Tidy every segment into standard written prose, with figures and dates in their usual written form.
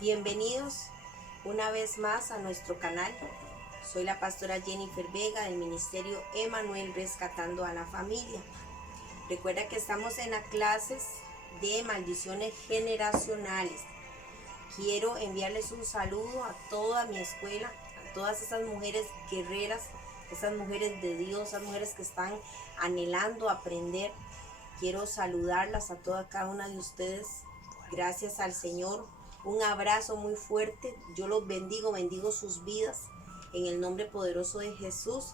Bienvenidos una vez más a nuestro canal. Soy la pastora Jennifer Vega del Ministerio Emanuel Rescatando a la Familia. Recuerda que estamos en las clases de maldiciones generacionales. Quiero enviarles un saludo a toda mi escuela, a todas esas mujeres guerreras, esas mujeres de Dios, esas mujeres que están anhelando aprender. Quiero saludarlas a cada una de ustedes. Gracias al Señor. Un abrazo muy fuerte. Yo los bendigo sus vidas en el nombre poderoso de Jesús.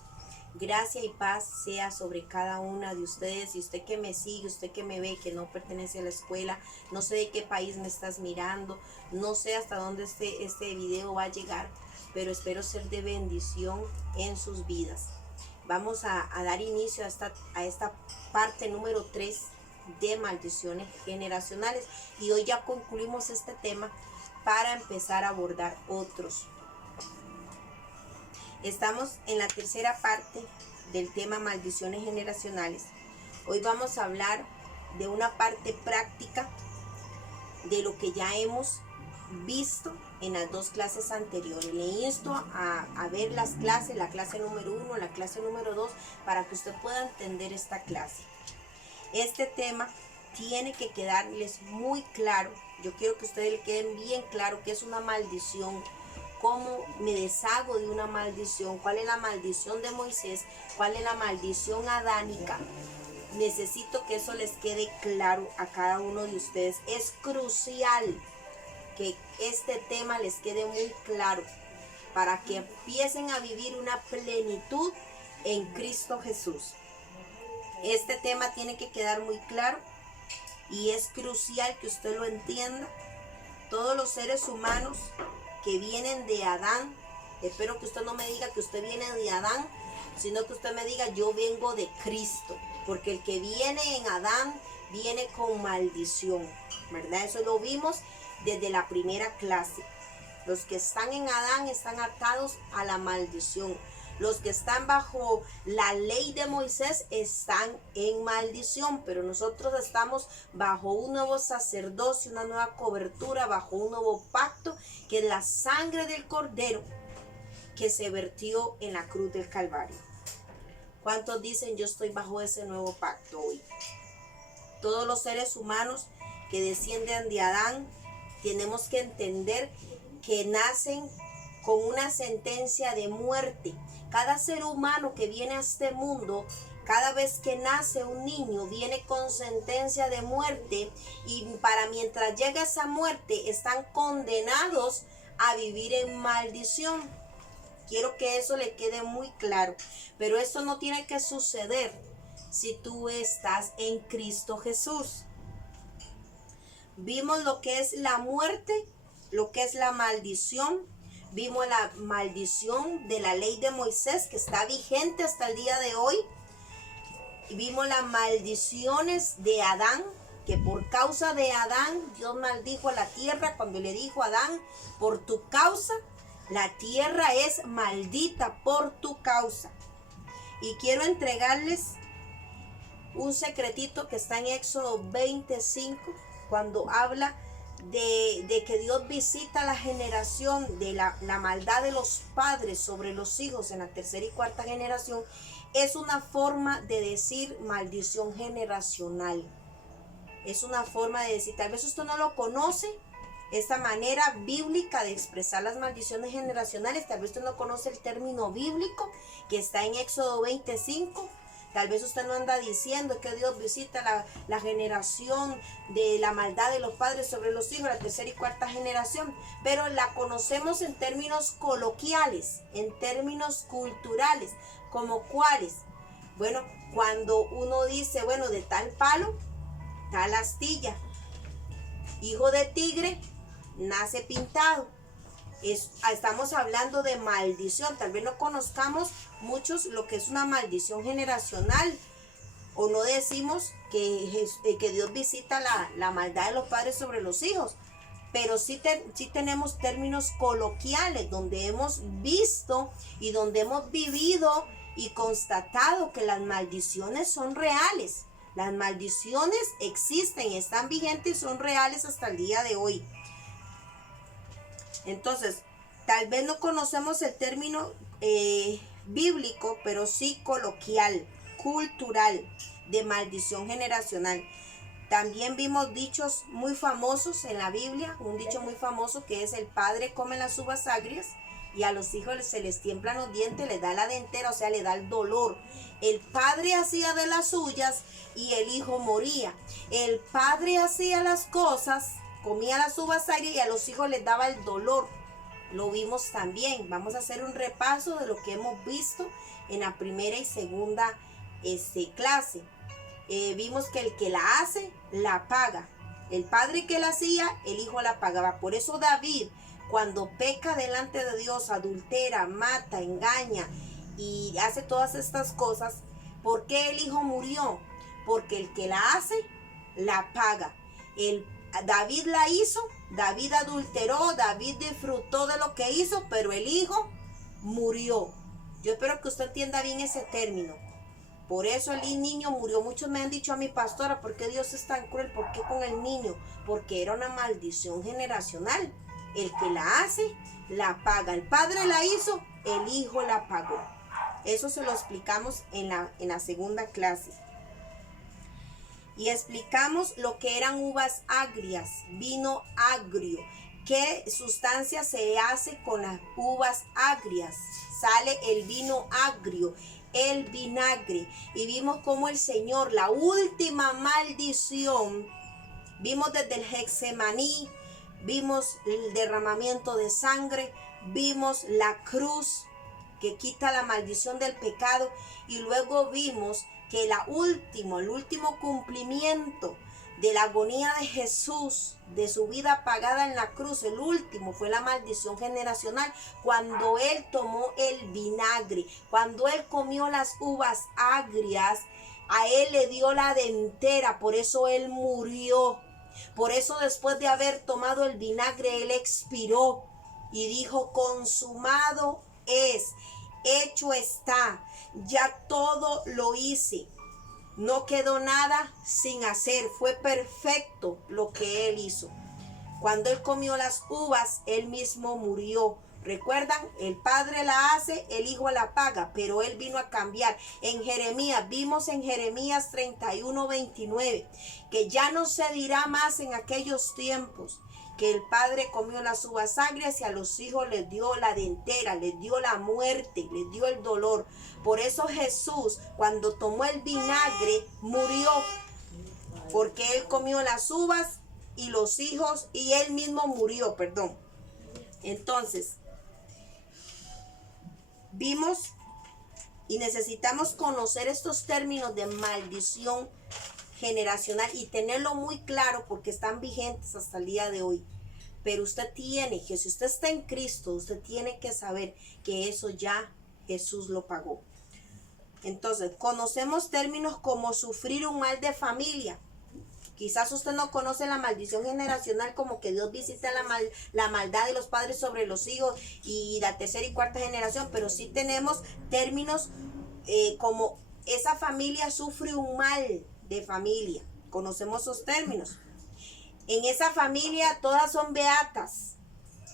Gracia y paz sea sobre cada una de ustedes. Y usted que me sigue, usted que me ve, que no pertenece a la escuela, no sé de qué país me estás mirando, no sé hasta dónde este video va a llegar, pero espero ser de bendición en sus vidas. Vamos a dar inicio a esta parte número 3 de maldiciones generacionales, y hoy ya concluimos este tema para empezar a abordar otros. Estamos en la tercera parte del tema maldiciones generacionales. Hoy vamos a hablar de una parte práctica de lo que ya hemos visto en las dos clases anteriores. Le insto a ver las clases, la clase número 1, la clase número 2, para que usted pueda entender esta clase. Este tema tiene que quedarles muy claro. Yo quiero que ustedes le queden bien claro qué es una maldición, cómo me deshago de una maldición, cuál es la maldición de Moisés, cuál es la maldición adánica. Necesito que eso les quede claro a cada uno de ustedes. Es crucial que este tema les quede muy claro para que empiecen a vivir una plenitud en Cristo Jesús. Este tema tiene que quedar muy claro y es crucial que usted lo entienda. Todos los seres humanos que vienen de Adán, espero que usted no me diga que usted viene de Adán, sino que usted me diga yo vengo de Cristo, porque el que viene en Adán viene con maldición, ¿verdad? Eso lo vimos desde la primera clase. Los que están en Adán están atados a la maldición. Los que están bajo la ley de Moisés están en maldición, pero nosotros estamos bajo un nuevo sacerdocio, una nueva cobertura, bajo un nuevo pacto, que es la sangre del Cordero que se vertió en la cruz del Calvario. ¿Cuántos dicen yo estoy bajo ese nuevo pacto hoy? Todos los seres humanos que descienden de Adán tenemos que entender que nacen con una sentencia de muerte. Cada ser humano que viene a este mundo, cada vez que nace un niño, viene con sentencia de muerte, y para mientras llega esa muerte están condenados a vivir en maldición. Quiero que eso le quede muy claro, pero eso no tiene que suceder si tú estás en Cristo Jesús. Vimos lo que es la muerte, lo que es la maldición. Vimos la maldición de la ley de Moisés, que está vigente hasta el día de hoy. Y vimos las maldiciones de Adán, que por causa de Adán, Dios maldijo a la tierra cuando le dijo a Adán, por tu causa, la tierra es maldita por tu causa. Y quiero entregarles un secretito que está en Éxodo 25, cuando habla de que Dios visita la generación de la maldad de los padres sobre los hijos en la tercera y cuarta generación. Es una forma de decir maldición generacional. Es una forma de decir, tal vez usted no lo conoce, esta manera bíblica de expresar las maldiciones generacionales. Tal vez usted no conoce el término bíblico que está en Éxodo 25. Tal vez usted no anda diciendo que Dios visita la generación de la maldad de los padres sobre los hijos, la tercera y cuarta generación, pero la conocemos en términos coloquiales, en términos culturales, como cuáles. Bueno, cuando uno dice, bueno, de tal palo, tal astilla, hijo de tigre, nace pintado. Estamos hablando de maldición. Tal vez no conozcamos muchos lo que es una maldición generacional, o no decimos que Dios visita la maldad de los padres sobre los hijos, pero sí tenemos términos coloquiales donde hemos visto y donde hemos vivido y constatado que las maldiciones son reales. Las maldiciones existen, están vigentes y son reales hasta el día de hoy. Entonces, tal vez no conocemos el término bíblico, pero sí coloquial, cultural, de maldición generacional. También vimos dichos muy famosos en la Biblia, un dicho muy famoso que es: el padre come las uvas agrias y a los hijos se les tiemblan los dientes, les da la dentera, o sea, le da el dolor. El padre hacía de las suyas y el hijo moría. El padre hacía las cosas, comía las uvas agrias y a los hijos les daba el dolor. Lo vimos también. Vamos a hacer un repaso de lo que hemos visto en la primera y segunda clase. Vimos que el que la hace, la paga. El padre que la hacía, el hijo la pagaba. Por eso David, cuando peca delante de Dios, adultera, mata, engaña y hace todas estas cosas, ¿por qué el hijo murió? Porque el que la hace, la paga. David la hizo, David adulteró, David disfrutó de lo que hizo, pero el hijo murió. Yo espero que usted entienda bien ese término. Por eso el niño murió. Muchos me han dicho a mi pastora: ¿por qué Dios es tan cruel? ¿Por qué con el niño? Porque era una maldición generacional. El que la hace, la paga. El padre la hizo, el hijo la pagó. Eso se lo explicamos en la segunda clase. Y explicamos lo que eran uvas agrias, vino agrio. ¿Qué sustancia se hace con las uvas agrias? Sale el vino agrio, el vinagre. Y vimos cómo el Señor, la última maldición, vimos desde el Getsemaní, vimos el derramamiento de sangre, vimos la cruz que quita la maldición del pecado, y luego vimos que el último cumplimiento de la agonía de Jesús, de su vida pagada en la cruz, el último fue la maldición generacional, cuando Él tomó el vinagre, cuando Él comió las uvas agrias, a Él le dio la dentera, por eso Él murió. Por eso, después de haber tomado el vinagre, Él expiró y dijo: consumado es, hecho está, ya todo lo hice. No quedó nada sin hacer, fue perfecto lo que Él hizo. Cuando Él comió las uvas, Él mismo murió. ¿Recuerdan? El Padre la hace, el Hijo la paga, pero Él vino a cambiar. En Jeremías, vimos en Jeremías 31:29, que ya no se dirá más en aquellos tiempos que el Padre comió las uvas agrias y a los hijos les dio la dentera, les dio la muerte, les dio el dolor. Por eso Jesús, cuando tomó el vinagre, murió, porque Él comió las uvas y los hijos, y Él mismo murió, perdón. Entonces, vimos y necesitamos conocer estos términos de maldición generacional y tenerlo muy claro, porque están vigentes hasta el día de hoy. Pero usted tiene que, si usted está en Cristo, usted tiene que saber que eso ya Jesús lo pagó. Entonces, conocemos términos como sufrir un mal de familia. Quizás usted no conoce la maldición generacional, como que Dios visita la maldad de los padres sobre los hijos y la tercera y cuarta generación, pero sí tenemos términos como esa familia sufre un mal de familia. Conocemos esos términos. En esa familia todas son beatas,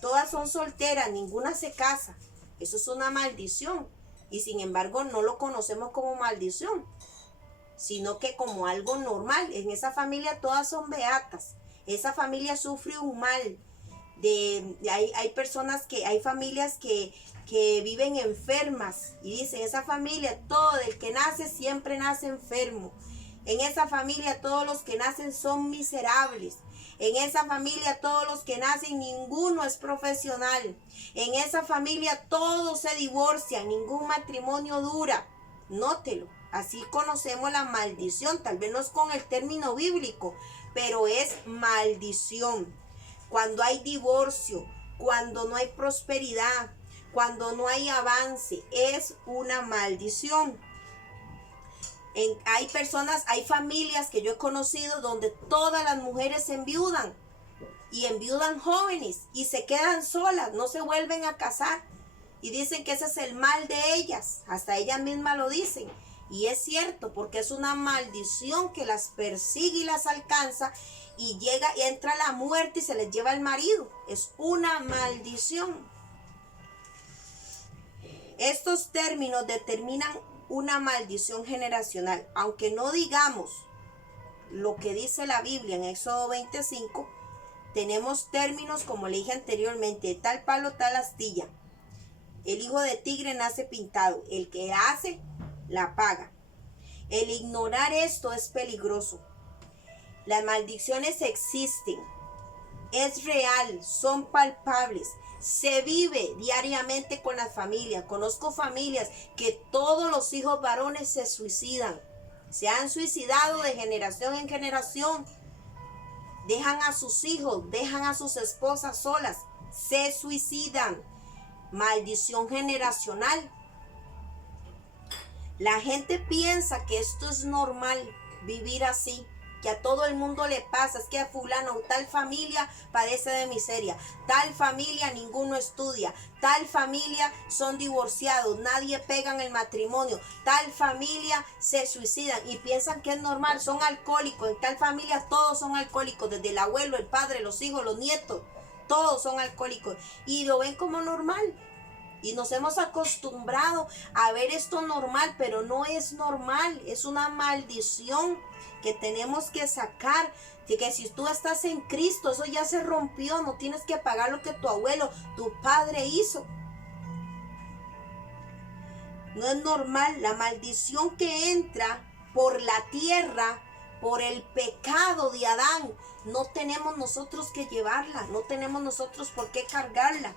todas son solteras, ninguna se casa. Eso es una maldición. Y sin embargo no lo conocemos como maldición, sino que como algo normal. En esa familia todas son beatas. Esa familia sufre un mal. Hay personas hay familias que viven enfermas. Y dicen: esa familia, todo el que nace siempre nace enfermo. En esa familia todos los que nacen son miserables. En esa familia todos los que nacen, ninguno es profesional. En esa familia todos se divorcian, ningún matrimonio dura. Nótelo. Así conocemos la maldición. Tal vez no es con el término bíblico, pero es maldición. Cuando hay divorcio, cuando no hay prosperidad, cuando no hay avance, es una maldición. Hay familias que yo he conocido donde todas las mujeres enviudan y enviudan jóvenes y se quedan solas, no se vuelven a casar y dicen que ese es el mal de ellas, hasta ellas mismas lo dicen. Y es cierto, porque es una maldición que las persigue y las alcanza, y llega y entra la muerte y se les lleva el marido. Es una maldición. Estos términos determinan una maldición generacional. Aunque no digamos lo que dice la Biblia en Éxodo 25, tenemos términos como le dije anteriormente: tal palo, tal astilla. El hijo de tigre nace pintado. El que hace, la paga. El ignorar esto es peligroso. Las maldiciones existen, es real, son palpables, se vive diariamente con las familias. Conozco familias que todos los hijos varones se suicidan, se han suicidado de generación en generación, dejan a sus hijos, dejan a sus esposas solas, se suicidan. Maldición generacional. La gente piensa que esto es normal, vivir así, que a todo el mundo le pasa. Es que a fulano, tal familia padece de miseria, tal familia ninguno estudia, tal familia son divorciados, nadie pega en el matrimonio, tal familia se suicidan y piensan que es normal, son alcohólicos, en tal familia todos son alcohólicos, desde el abuelo, el padre, los hijos, los nietos, todos son alcohólicos y lo ven como normal. Y nos hemos acostumbrado a ver esto normal, pero no es normal, es una maldición que tenemos que sacar. De que si tú estás en Cristo, eso ya se rompió, no tienes que pagar lo que tu abuelo, tu padre hizo. No es normal. La maldición que entra por la tierra, por el pecado de Adán, no tenemos nosotros que llevarla, no tenemos nosotros por qué cargarla.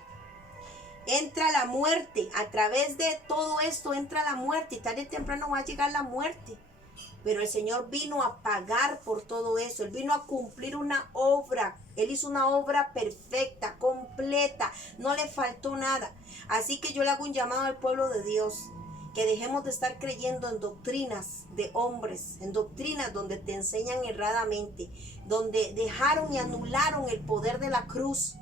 Entra la muerte, a través de todo esto entra la muerte, y tarde o temprano va a llegar la muerte. Pero el Señor vino a pagar por todo eso, Él vino a cumplir una obra, Él hizo una obra perfecta, completa, no le faltó nada. Así que yo le hago un llamado al pueblo de Dios, que dejemos de estar creyendo en doctrinas de hombres, en doctrinas donde te enseñan erradamente, donde dejaron y anularon el poder de la cruz,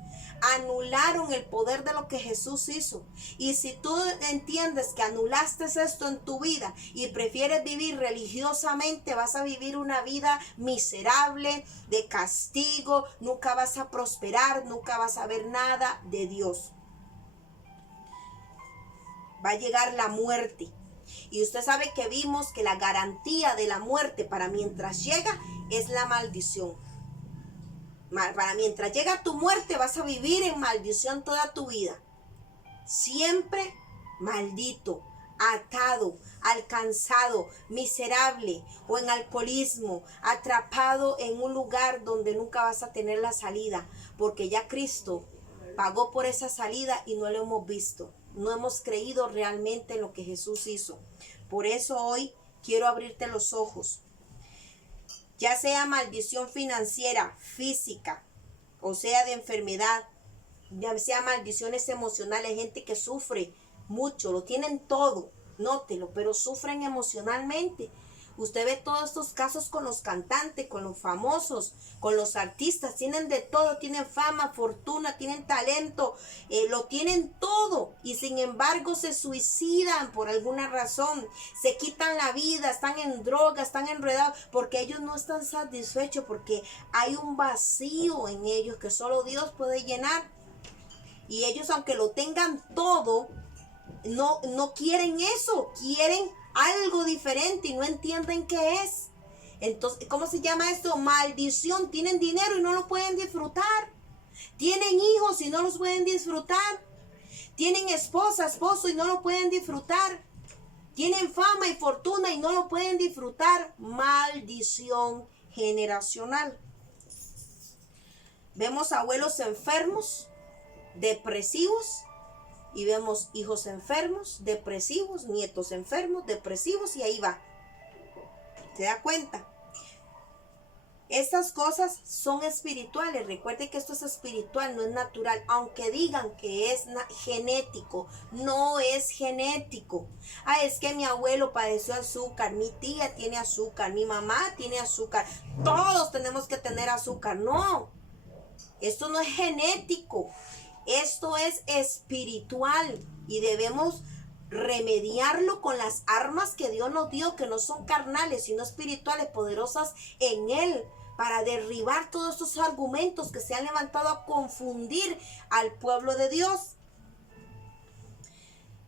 anularon el poder de lo que Jesús hizo. Y si tú entiendes que anulaste esto en tu vida y prefieres vivir religiosamente, vas a vivir una vida miserable, de castigo, nunca vas a prosperar, nunca vas a ver nada de Dios. Va a llegar la muerte. Y usted sabe que vimos que la garantía de la muerte para mientras llega es la maldición. Para mientras llega tu muerte vas a vivir en maldición toda tu vida. Siempre maldito, atado, alcanzado, miserable o en alcoholismo, atrapado en un lugar donde nunca vas a tener la salida, porque ya Cristo pagó por esa salida y no lo hemos visto. No hemos creído realmente en lo que Jesús hizo. Por eso hoy quiero abrirte los ojos. Ya sea maldición financiera, física, o sea de enfermedad, ya sea maldiciones emocionales, hay gente que sufre mucho, lo tienen todo, nótelo, pero sufren emocionalmente. Usted ve todos estos casos con los cantantes, con los famosos, con los artistas, tienen de todo, tienen fama, fortuna, tienen talento, lo tienen todo y sin embargo se suicidan por alguna razón, se quitan la vida, están en drogas, están enredados porque ellos no están satisfechos, porque hay un vacío en ellos que solo Dios puede llenar. Y ellos, aunque lo tengan todo, no quieren eso, quieren algo diferente y no entienden qué es. Entonces, ¿cómo se llama esto? Maldición. Tienen dinero y no lo pueden disfrutar. Tienen hijos y no los pueden disfrutar. Tienen esposa, esposo y no lo pueden disfrutar. Tienen fama y fortuna y no lo pueden disfrutar. Maldición generacional. Vemos abuelos enfermos, depresivos, y vemos hijos enfermos, depresivos, nietos enfermos, depresivos, y ahí va. ¿Se da cuenta? Estas cosas son espirituales. Recuerde que esto es espiritual, no es natural. Aunque digan que es genético, no es genético. Es que mi abuelo padeció azúcar, mi tía tiene azúcar, mi mamá tiene azúcar. Todos tenemos que tener azúcar. No, esto no es genético. Esto es espiritual y debemos remediarlo con las armas que Dios nos dio, que no son carnales, sino espirituales, poderosas en Él, para derribar todos esos argumentos que se han levantado a confundir al pueblo de Dios.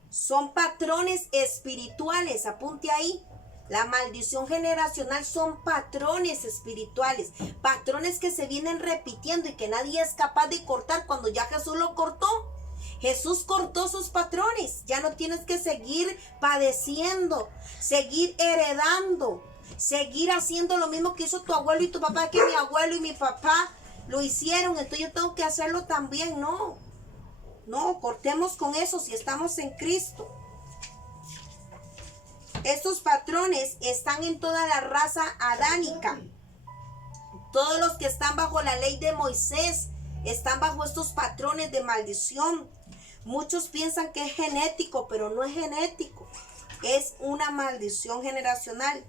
Son patrones espirituales, apunte ahí. La maldición generacional son patrones espirituales, patrones que se vienen repitiendo y que nadie es capaz de cortar cuando ya Jesús lo cortó. Jesús cortó sus patrones. Ya no tienes que seguir padeciendo, seguir heredando, seguir haciendo lo mismo que hizo tu abuelo y tu papá, que mi abuelo y mi papá lo hicieron, entonces yo tengo que hacerlo también. No, cortemos con eso si estamos en Cristo. Estos patrones están en toda la raza adánica. Todos los que están bajo la ley de Moisés están bajo estos patrones de maldición. Muchos piensan que es genético, pero no es genético. Es una maldición generacional.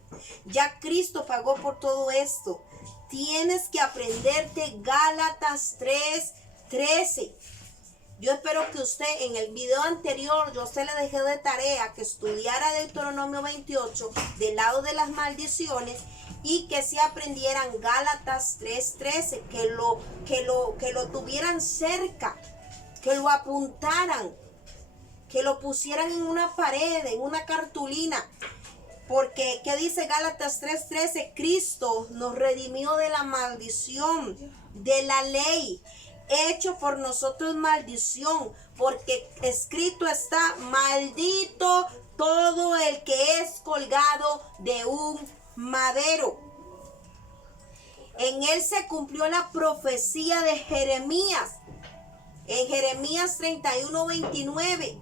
Ya Cristo pagó por todo esto. Tienes que aprenderte Gálatas 3:13. Yo espero que usted en el video anterior, yo se le dejé de tarea que estudiara Deuteronomio 28 del lado de las maldiciones y que se aprendieran Gálatas 3:13, que lo tuvieran cerca, que lo apuntaran, que lo pusieran en una pared, en una cartulina. Porque, ¿qué dice Gálatas 3:13? Cristo nos redimió de la maldición, de la ley, hecho por nosotros maldición, porque escrito está: maldito todo el que es colgado de un madero. En él se cumplió la profecía de Jeremías, en Jeremías 31:29.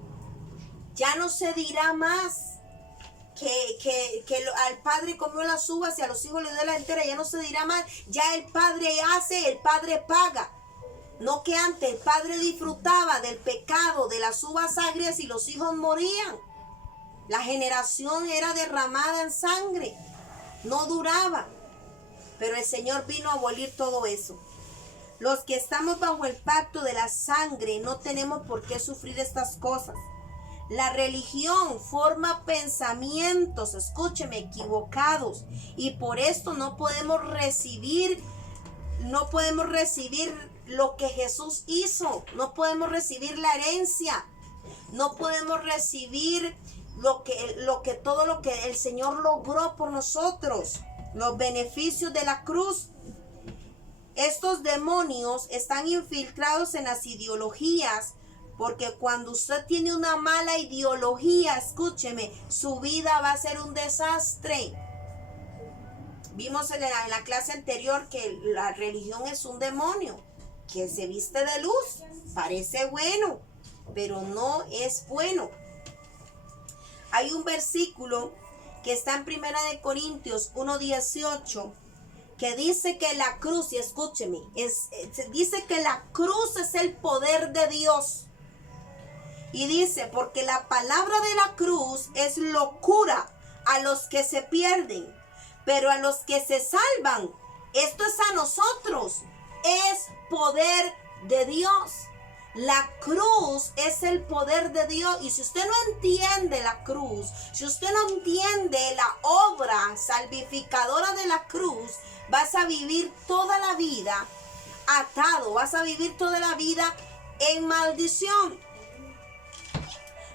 Ya no se dirá más que al padre comió las uvas y a los hijos le dio la entera. Ya no se dirá más. Ya el padre hace, el padre paga. No que antes el padre disfrutaba del pecado, de las uvas agrias y los hijos morían. La generación era derramada en sangre, no duraba. Pero el Señor vino a abolir todo eso. Los que estamos bajo el pacto de la sangre no tenemos por qué sufrir estas cosas. La religión forma pensamientos, escúcheme, equivocados, y por esto no podemos recibir lo que Jesús hizo, no podemos recibir la herencia, no podemos recibir todo lo que el Señor logró por nosotros, los beneficios de la cruz. Estos demonios están infiltrados en las ideologías, porque cuando usted tiene una mala ideología, escúcheme, su vida va a ser un desastre. Vimos en la clase anterior que la religión es un demonio que se viste de luz. Parece bueno, pero no es bueno. Hay un versículo que está en 1 Corintios 1:18 que dice que la cruz, y escúcheme, dice que la cruz es el poder de Dios. Y dice: porque la palabra de la cruz es locura a los que se pierden, pero a los que se salvan, esto es a nosotros, es poder de Dios. La cruz es el poder de Dios. Y si usted no entiende la cruz, si usted no entiende la obra salvificadora de la cruz, vas a vivir toda la vida atado, vas a vivir toda la vida en maldición.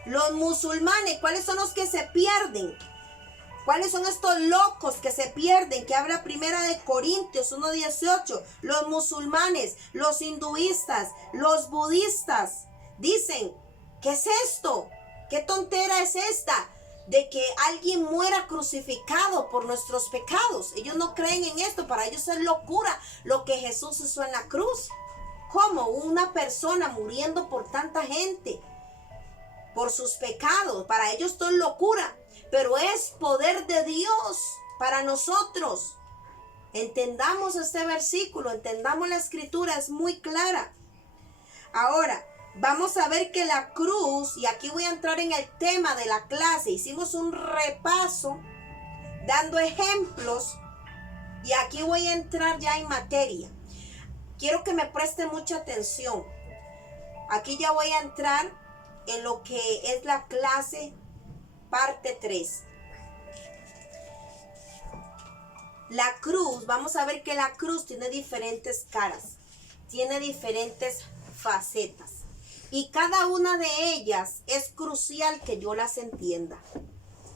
Los musulmanes, ¿cuáles son los que se pierden? ¿Cuáles son estos locos que se pierden? Que habla 1 Corintios 1:18. Los musulmanes, los hinduistas, los budistas dicen: ¿qué es esto? ¿Qué tontera es esta? De que alguien muera crucificado por nuestros pecados. Ellos no creen en esto. Para ellos es locura lo que Jesús hizo en la cruz. ¿Cómo? Una persona muriendo por tanta gente, por sus pecados. Para ellos esto es locura. Pero es poder de Dios para nosotros. Entendamos este versículo, entendamos la escritura, es muy clara. Ahora, vamos a ver que la cruz, y aquí voy a entrar en el tema de la clase. Hicimos un repaso dando ejemplos y aquí voy a entrar ya en materia. Quiero que me presten mucha atención. Aquí ya voy a entrar en lo que es la clase parte 3. La cruz, vamos a ver que la cruz tiene diferentes caras, tiene diferentes facetas. Y cada una de ellas es crucial que yo las entienda.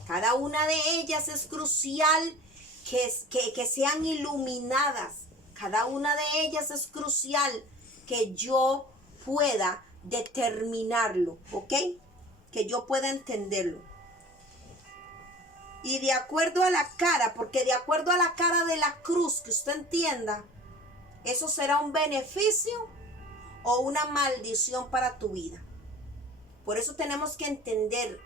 Cada una de ellas es crucial que sean iluminadas. Cada una de ellas es crucial que yo pueda determinarlo, ¿ok? Que yo pueda entenderlo. Y de acuerdo a la cara, porque de acuerdo a la cara de la cruz que usted entienda, eso será un beneficio o una maldición para tu vida. Por eso tenemos que entender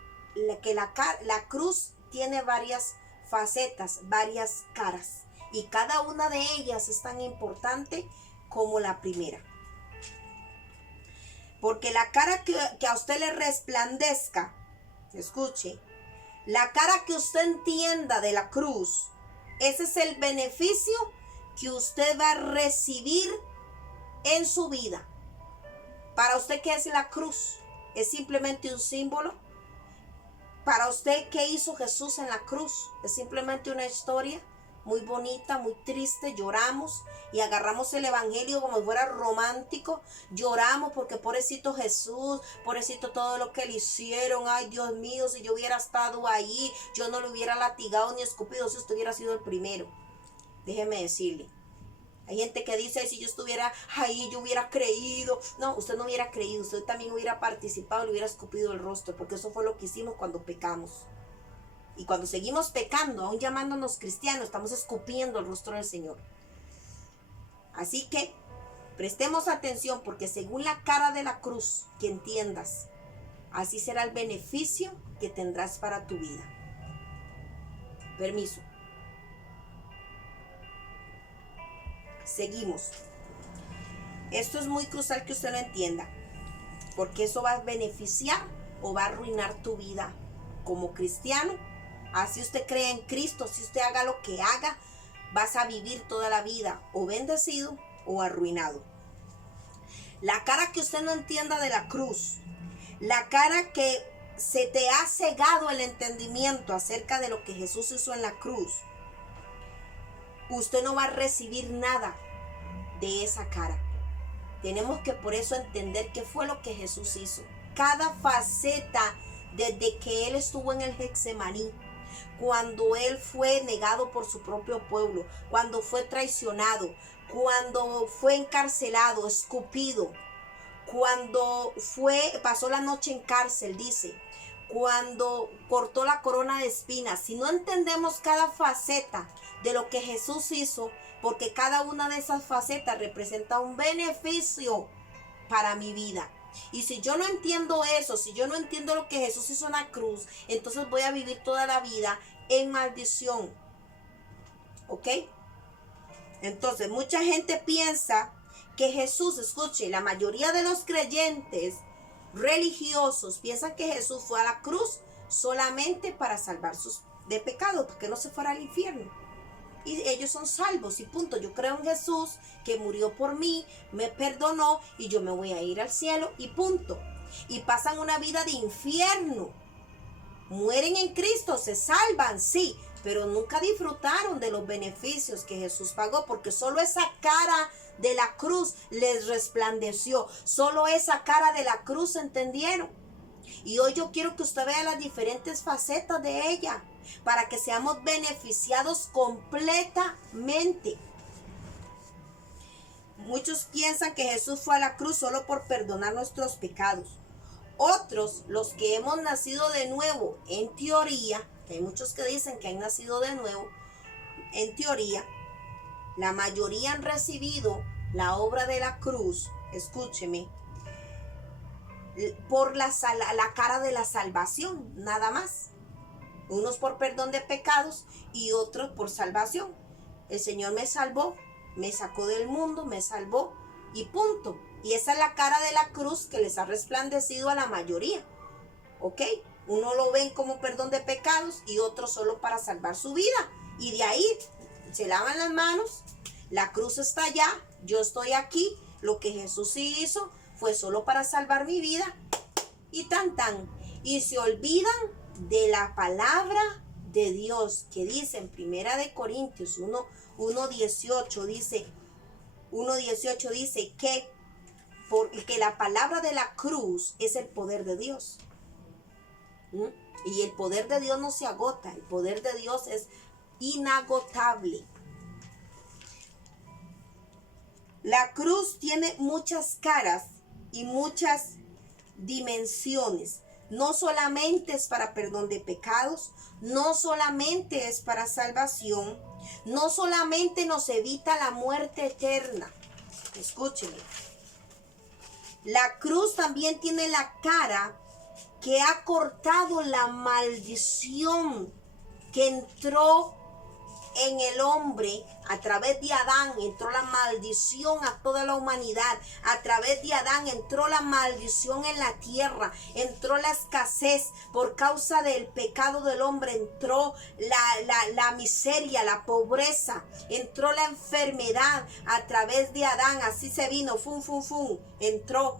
que la cruz tiene varias facetas, varias caras. Y cada una de ellas es tan importante como la primera. Porque la cara que a usted le resplandezca, escuche, la cara que usted entienda de la cruz, ese es el beneficio que usted va a recibir en su vida. Para usted, ¿qué es la cruz? ¿Es simplemente un símbolo? Para usted, ¿qué hizo Jesús en la cruz? ¿Es simplemente una historia muy bonita, muy triste? Lloramos y agarramos el evangelio como si fuera romántico. Lloramos porque pobrecito Jesús, pobrecito todo lo que le hicieron. Ay, Dios mío, si yo hubiera estado ahí, yo no lo hubiera latigado ni escupido si usted hubiera sido el primero. Déjeme decirle. Hay gente que dice, si yo estuviera ahí, yo hubiera creído. No, usted no hubiera creído, usted también hubiera participado, le hubiera escupido el rostro, porque eso fue lo que hicimos cuando pecamos. Y cuando seguimos pecando, aún llamándonos cristianos, estamos escupiendo el rostro del Señor. Así que prestemos atención, porque según la cara de la cruz que entiendas, así será el beneficio que tendrás para tu vida. Permiso. Seguimos. Esto es muy crucial que usted lo entienda, porque eso va a beneficiar o va a arruinar tu vida como cristiano. Así usted cree en Cristo, si usted haga lo que haga, vas a vivir toda la vida o bendecido o arruinado. La cara que usted no entienda de la cruz, la cara que se te ha cegado el entendimiento acerca de lo que Jesús hizo en la cruz, usted no va a recibir nada de esa cara. Tenemos que por eso entender qué fue lo que Jesús hizo. Cada faceta desde que Él estuvo en el Getsemaní, cuando Él fue negado por su propio pueblo, cuando fue traicionado, cuando fue encarcelado, escupido, cuando pasó la noche en cárcel, dice, cuando cortó la corona de espinas. Si no entendemos cada faceta de lo que Jesús hizo, porque cada una de esas facetas representa un beneficio para mi vida. Y si yo no entiendo eso, si yo no entiendo lo que Jesús hizo en la cruz, entonces voy a vivir toda la vida en maldición. ¿Ok? Entonces, mucha gente piensa que Jesús, escuche, la mayoría de los creyentes religiosos piensan que Jesús fue a la cruz solamente para salvar sus de pecado, para que no se fuera al infierno. Y ellos son salvos y punto. Yo creo en Jesús que murió por mí, me perdonó y yo me voy a ir al cielo y punto. Y pasan una vida de infierno. Mueren en Cristo, se salvan, sí, pero nunca disfrutaron de los beneficios que Jesús pagó, porque solo esa cara de la cruz les resplandeció. Solo esa cara de la cruz entendieron. Y hoy yo quiero que usted vea las diferentes facetas de ella, para que seamos beneficiados completamente. Muchos piensan que Jesús fue a la cruz solo por perdonar nuestros pecados. Otros, los que hemos nacido de nuevo, en teoría, que hay muchos que dicen que han nacido de nuevo, en teoría, la mayoría han recibido la obra de la cruz, escúcheme, por la cara de la salvación, nada más. Unos por perdón de pecados y otros por salvación. El Señor me salvó, me sacó del mundo, me salvó y punto. Y esa es la cara de la cruz que les ha resplandecido a la mayoría. ¿Ok? Uno lo ven como perdón de pecados y otro solo para salvar su vida. Y de ahí se lavan las manos, la cruz está allá, yo estoy aquí. Lo que Jesús hizo fue solo para salvar mi vida y tan tan. Y se olvidan de la palabra de Dios, que dice en Primera de Corintios 1:18 dice que la palabra de la cruz es el poder de Dios. Y el poder de Dios no se agota, el poder de Dios es inagotable. La cruz tiene muchas caras y muchas dimensiones. No solamente es para perdón de pecados, no solamente es para salvación, no solamente nos evita la muerte eterna. Escúchenme. La cruz también tiene la cara que ha cortado la maldición que entró en el hombre. A través de Adán entró la maldición a toda la humanidad. A través de Adán entró la maldición en la tierra. Entró la escasez por causa del pecado del hombre. Entró la miseria, la pobreza. Entró la enfermedad a través de Adán. Así se vino. Entró.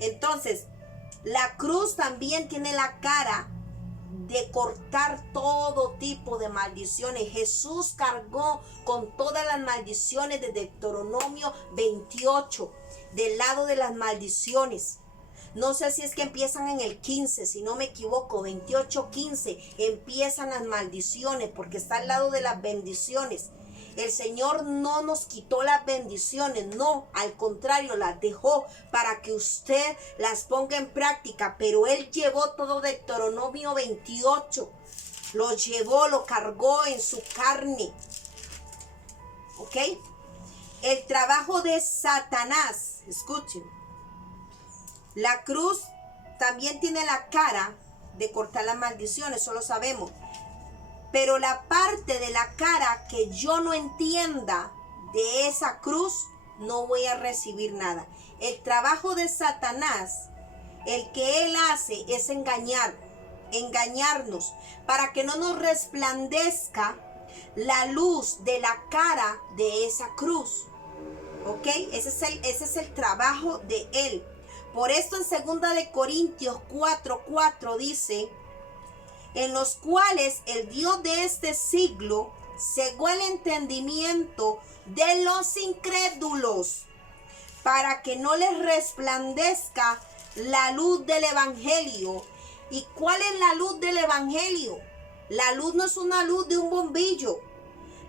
Entonces, la cruz también tiene la cara de cortar todo tipo de maldiciones. Jesús cargó con todas las maldiciones de Deuteronomio 28, del lado de las maldiciones. No sé si es que empiezan en el 15, si no me equivoco, 28:15, empiezan las maldiciones porque está al lado de las bendiciones. El Señor no nos quitó las bendiciones, no, al contrario, las dejó para que usted las ponga en práctica, pero Él llevó todo Deuteronomio 28, lo llevó, lo cargó en su carne, ¿ok? El trabajo de Satanás, escuchen, la cruz también tiene la cara de cortar las maldiciones, eso lo sabemos. Pero la parte de la cara que yo no entienda de esa cruz, no voy a recibir nada. El trabajo de Satanás, el que él hace es engañarnos, para que no nos resplandezca la luz de la cara de esa cruz. ¿Ok? Ese es el trabajo de él. Por esto en 2 de Corintios 4:4 dice: en los cuales el Dios de este siglo cegó el entendimiento de los incrédulos, para que no les resplandezca la luz del evangelio. ¿Y cuál es la luz del evangelio? La luz no es una luz de un bombillo.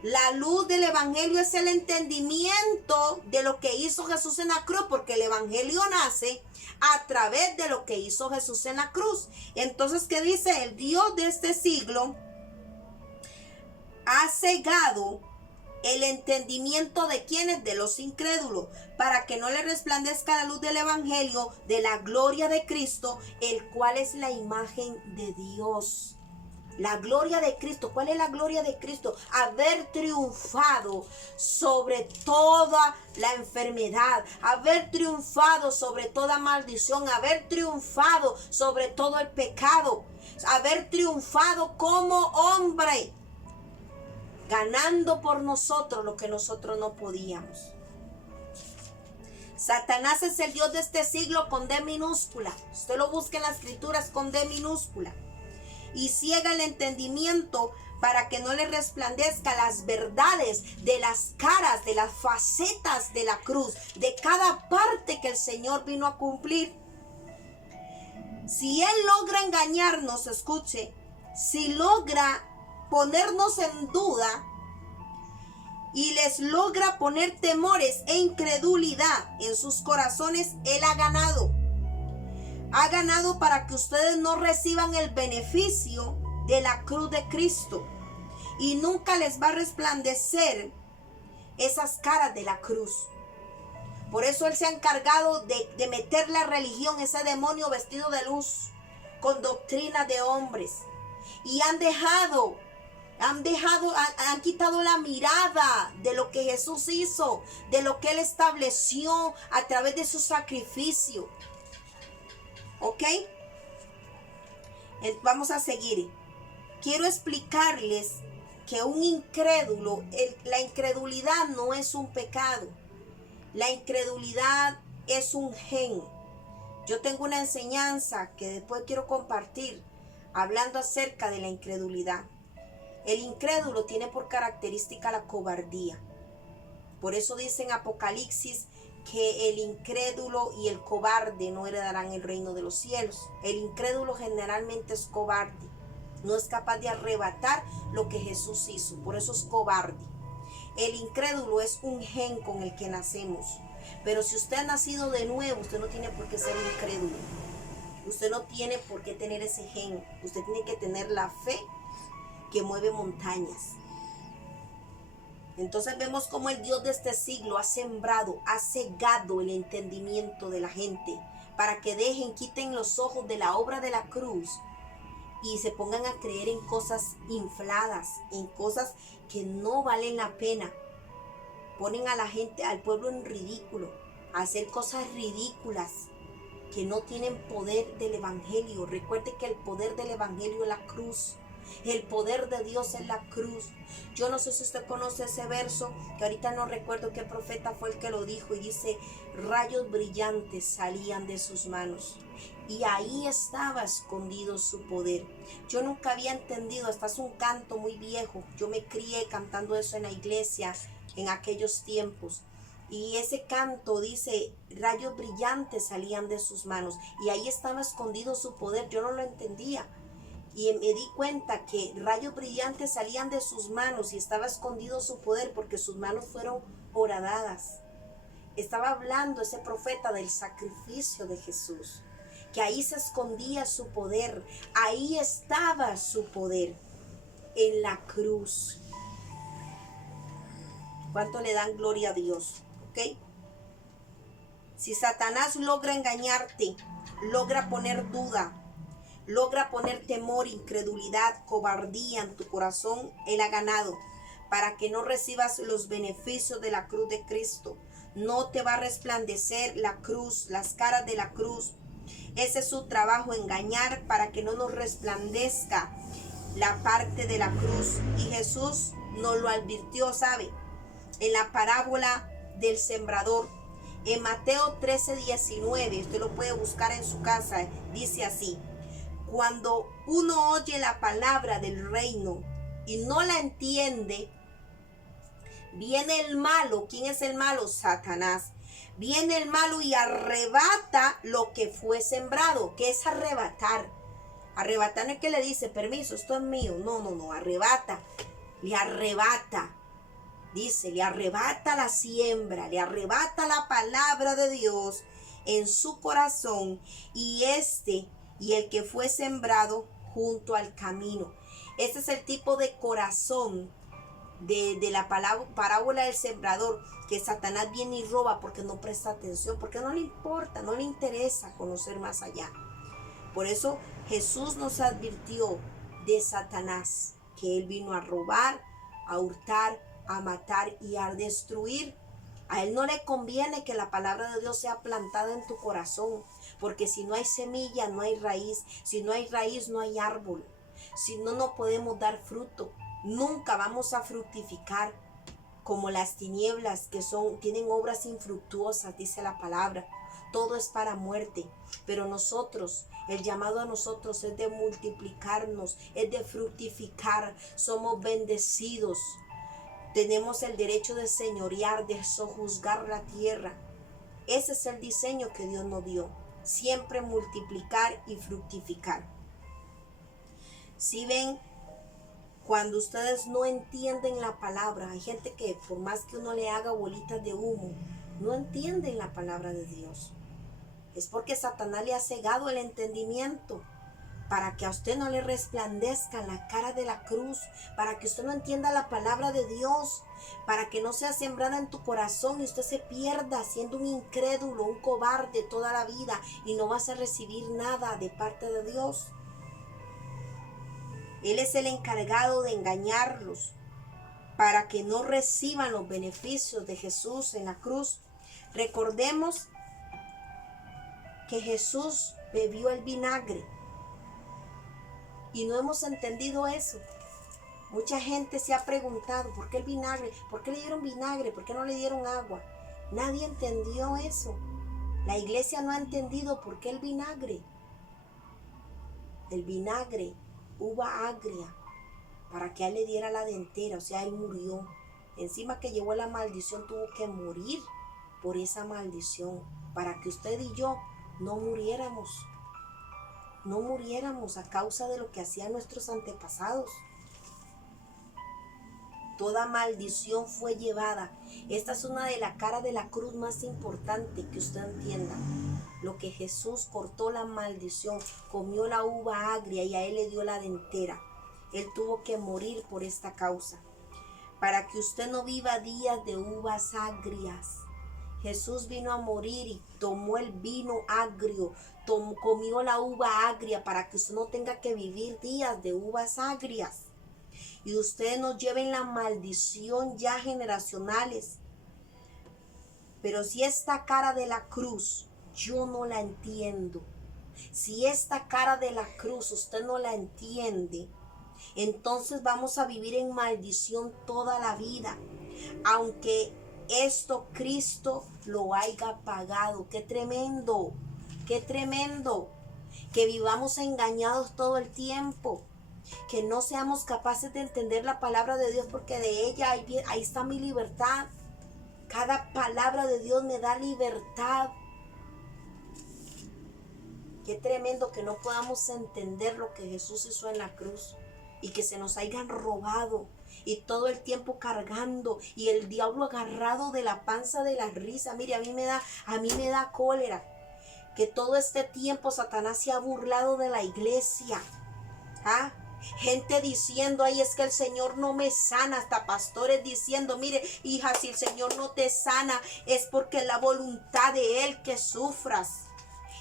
La luz del evangelio es el entendimiento de lo que hizo Jesús en la cruz, porque el evangelio nace a través de lo que hizo Jesús en la cruz. Entonces, ¿qué dice? El Dios de este siglo ha cegado el entendimiento de quienes, de los incrédulos, para que no le resplandezca la luz del evangelio de la gloria de Cristo, el cual es la imagen de Dios. La gloria de Cristo. ¿Cuál es la gloria de Cristo? Haber triunfado sobre toda la enfermedad, haber triunfado sobre toda maldición, haber triunfado sobre todo el pecado, haber triunfado como hombre, ganando por nosotros lo que nosotros no podíamos. Satanás es el Dios de este siglo con D minúscula. Usted lo busca en las escrituras con D minúscula. Y ciega el entendimiento para que no le resplandezca las verdades de las caras, de las facetas de la cruz, de cada parte que el Señor vino a cumplir. Si Él logra engañarnos, escuche, si logra ponernos en duda y les logra poner temores e incredulidad en sus corazones, Él ha ganado. Ha ganado para que ustedes no reciban el beneficio de la cruz de Cristo. Y nunca les va a resplandecer esas caras de la cruz. Por eso Él se ha encargado de meter la religión, ese demonio vestido de luz, con doctrina de hombres. Y han quitado la mirada de lo que Jesús hizo, de lo que Él estableció a través de su sacrificio. ¿Ok? Vamos a seguir. Quiero explicarles que un incrédulo, la incredulidad no es un pecado. La incredulidad es un gen. Yo tengo una enseñanza que después quiero compartir hablando acerca de la incredulidad. El incrédulo tiene por característica la cobardía. Por eso dice en Apocalipsis que el incrédulo y el cobarde no heredarán el reino de los cielos. El incrédulo generalmente es cobarde. No es capaz de arrebatar lo que Jesús hizo. Por eso es cobarde. El incrédulo es un gen con el que nacemos. Pero si usted ha nacido de nuevo, usted no tiene por qué ser incrédulo. Usted no tiene por qué tener ese gen. Usted tiene que tener la fe que mueve montañas. Entonces vemos cómo el Dios de este siglo ha sembrado, ha cegado el entendimiento de la gente para que quiten los ojos de la obra de la cruz y se pongan a creer en cosas infladas, en cosas que no valen la pena. Ponen a la gente, al pueblo en ridículo, a hacer cosas ridículas que no tienen poder del evangelio. Recuerde que el poder del evangelio es la cruz. El poder de Dios es la cruz. Yo no sé si usted conoce ese verso, que ahorita no recuerdo qué profeta fue el que lo dijo, y dice, rayos brillantes salían de sus manos. Y ahí estaba escondido su poder. Yo nunca había entendido, hasta es un canto muy viejo. Yo me crié cantando eso en la iglesia en aquellos tiempos. Y ese canto dice, rayos brillantes salían de sus manos. Y ahí estaba escondido su poder. Yo no lo entendía. Y me di cuenta que rayos brillantes salían de sus manos y estaba escondido su poder porque sus manos fueron horadadas. Estaba hablando ese profeta del sacrificio de Jesús, que ahí se escondía su poder, ahí estaba su poder, en la cruz. ¿Cuánto le dan gloria a Dios? ¿Ok? Si Satanás logra engañarte, logra poner duda, logra poner temor, incredulidad, cobardía en tu corazón, él ha ganado para que no recibas los beneficios de la cruz de Cristo. No te va a resplandecer la cruz, las caras de la cruz. Ese es su trabajo, engañar para que no nos resplandezca la parte de la cruz. Y Jesús nos lo advirtió, ¿sabe? En la parábola del sembrador. En Mateo 13:19, usted lo puede buscar en su casa, dice así. Cuando uno oye la palabra del reino y no la entiende, viene el malo. ¿Quién es el malo? Satanás. Viene el malo y arrebata lo que fue sembrado. ¿Qué es arrebatar? Arrebatar no es que le dice, permiso, esto es mío. No, arrebata. Le arrebata. Dice, le arrebata la siembra, le arrebata la palabra de Dios en su corazón y el que fue sembrado junto al camino. Este es el tipo de corazón de la parábola del sembrador, que Satanás viene y roba porque no presta atención, porque no le importa, no le interesa conocer más allá. Por eso Jesús nos advirtió de Satanás, que él vino a robar, a hurtar, a matar y a destruir. A él no le conviene que la palabra de Dios sea plantada en tu corazón, porque si no hay semilla, no hay raíz. Si no hay raíz, no hay árbol. Si no, no podemos dar fruto. Nunca vamos a fructificar como las tinieblas que tienen obras infructuosas, dice la palabra. Todo es para muerte. Pero nosotros, el llamado a nosotros es de multiplicarnos, es de fructificar. Somos bendecidos. Tenemos el derecho de señorear, de sojuzgar la tierra. Ese es el diseño que Dios nos dio. Siempre multiplicar y fructificar. Si ven, cuando ustedes no entienden la palabra, hay gente que por más que uno le haga bolitas de humo, no entienden la palabra de Dios. Es porque Satanás le ha cegado el entendimiento para que a usted no le resplandezca la cara de la cruz, para que usted no entienda la palabra de Dios, para que no sea sembrada en tu corazón y usted se pierda siendo un incrédulo, un cobarde toda la vida y no vas a recibir nada de parte de Dios. Él es el encargado de engañarlos para que no reciban los beneficios de Jesús en la cruz. Recordemos que Jesús bebió el vinagre y no hemos entendido eso. Mucha gente se ha preguntado, ¿por qué el vinagre? ¿Por qué le dieron vinagre? ¿Por qué no le dieron agua? Nadie entendió eso. La iglesia no ha entendido por qué el vinagre. El vinagre uva agria para que a él le diera la dentera, o sea, él murió. Encima que llevó la maldición, tuvo que morir por esa maldición, para que usted y yo no muriéramos a causa de lo que hacían nuestros antepasados. Toda maldición fue llevada. Esta es una de las caras de la cruz más importante que usted entienda. Lo que Jesús cortó la maldición, comió la uva agria y a él le dio la dentera. Él tuvo que morir por esta causa, para que usted no viva días de uvas agrias. Jesús vino a morir y tomó el vino agrio, comió la uva agria para que usted no tenga que vivir días de uvas agrias. Y ustedes nos lleven la maldición ya generacionales. Pero si esta cara de la cruz yo no la entiendo, si esta cara de la cruz usted no la entiende, entonces vamos a vivir en maldición toda la vida, aunque esto Cristo lo haya pagado. Qué tremendo, que vivamos engañados todo el tiempo, que no seamos capaces de entender la palabra de Dios, porque de ella ahí está mi libertad. Cada palabra de Dios me da libertad. Qué tremendo que no podamos entender lo que Jesús hizo en la cruz y que se nos hayan robado y todo el tiempo cargando y el diablo agarrado de la panza de la risa. Mire, a mí me da cólera que todo este tiempo Satanás se ha burlado de la iglesia. Gente diciendo, ay, es que el Señor no me sana. Hasta pastores diciendo, mire, hija, si el Señor no te sana es porque es la voluntad de Él que sufras.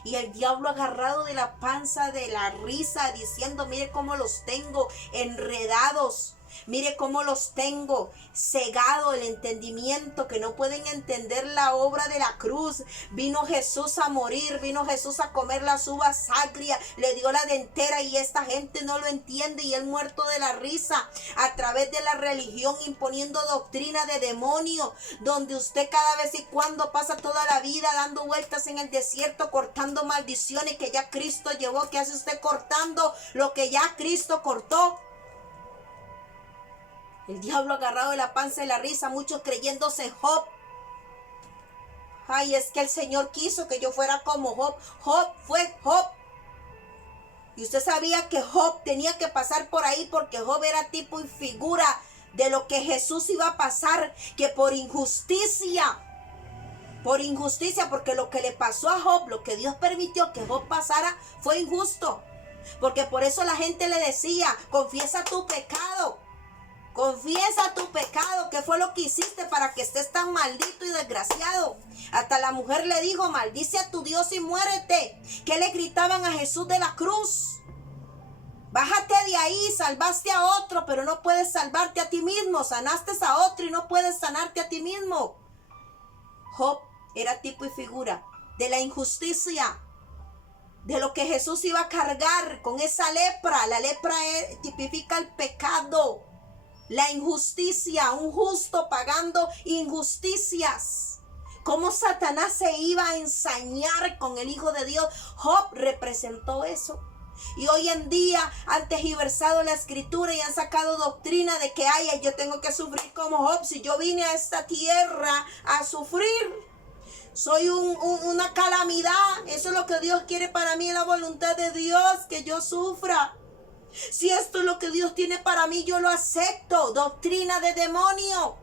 Y el diablo agarrado de la panza de la risa diciendo, mire cómo los tengo enredados. Mire cómo los tengo cegado el entendimiento, que no pueden entender la obra de la cruz. Vino Jesús a morir, vino Jesús a comer las uvas agrias, le dio la dentera y esta gente no lo entiende y él muerto de la risa a través de la religión, imponiendo doctrina de demonio, donde usted cada vez y cuando pasa toda la vida dando vueltas en el desierto, cortando maldiciones que ya Cristo llevó. ¿Qué hace usted cortando lo que ya Cristo cortó? El diablo agarrado de la panza de la risa, muchos creyéndose Job. Ay, es que el Señor quiso que yo fuera como Job. Job fue Job. Y usted sabía que Job tenía que pasar por ahí, porque Job era tipo y figura de lo que Jesús iba a pasar, que por injusticia, porque lo que le pasó a Job, lo que Dios permitió que Job pasara, fue injusto. Porque por eso la gente le decía, confiesa tu pecado. Confiesa tu pecado, ¿qué fue lo que hiciste para que estés tan maldito y desgraciado? Hasta la mujer le dijo, maldice a tu Dios y muérete. ¿Qué le gritaban a Jesús de la cruz? Bájate de ahí, salvaste a otro, pero no puedes salvarte a ti mismo. Sanaste a otro y no puedes sanarte a ti mismo. Job era tipo y figura de la injusticia, de lo que Jesús iba a cargar con esa lepra. La lepra tipifica el pecado. La injusticia, un justo pagando injusticias. ¿Cómo Satanás se iba a ensañar con el Hijo de Dios? Job representó eso. Y hoy en día han tergiversado la escritura y han sacado doctrina de que ay, yo tengo que sufrir como Job. Si yo vine a esta tierra a sufrir, soy una calamidad. Eso es lo que Dios quiere para mí, la voluntad de Dios, que yo sufra. Si esto es lo que Dios tiene para mí, yo lo acepto. Doctrina de demonio.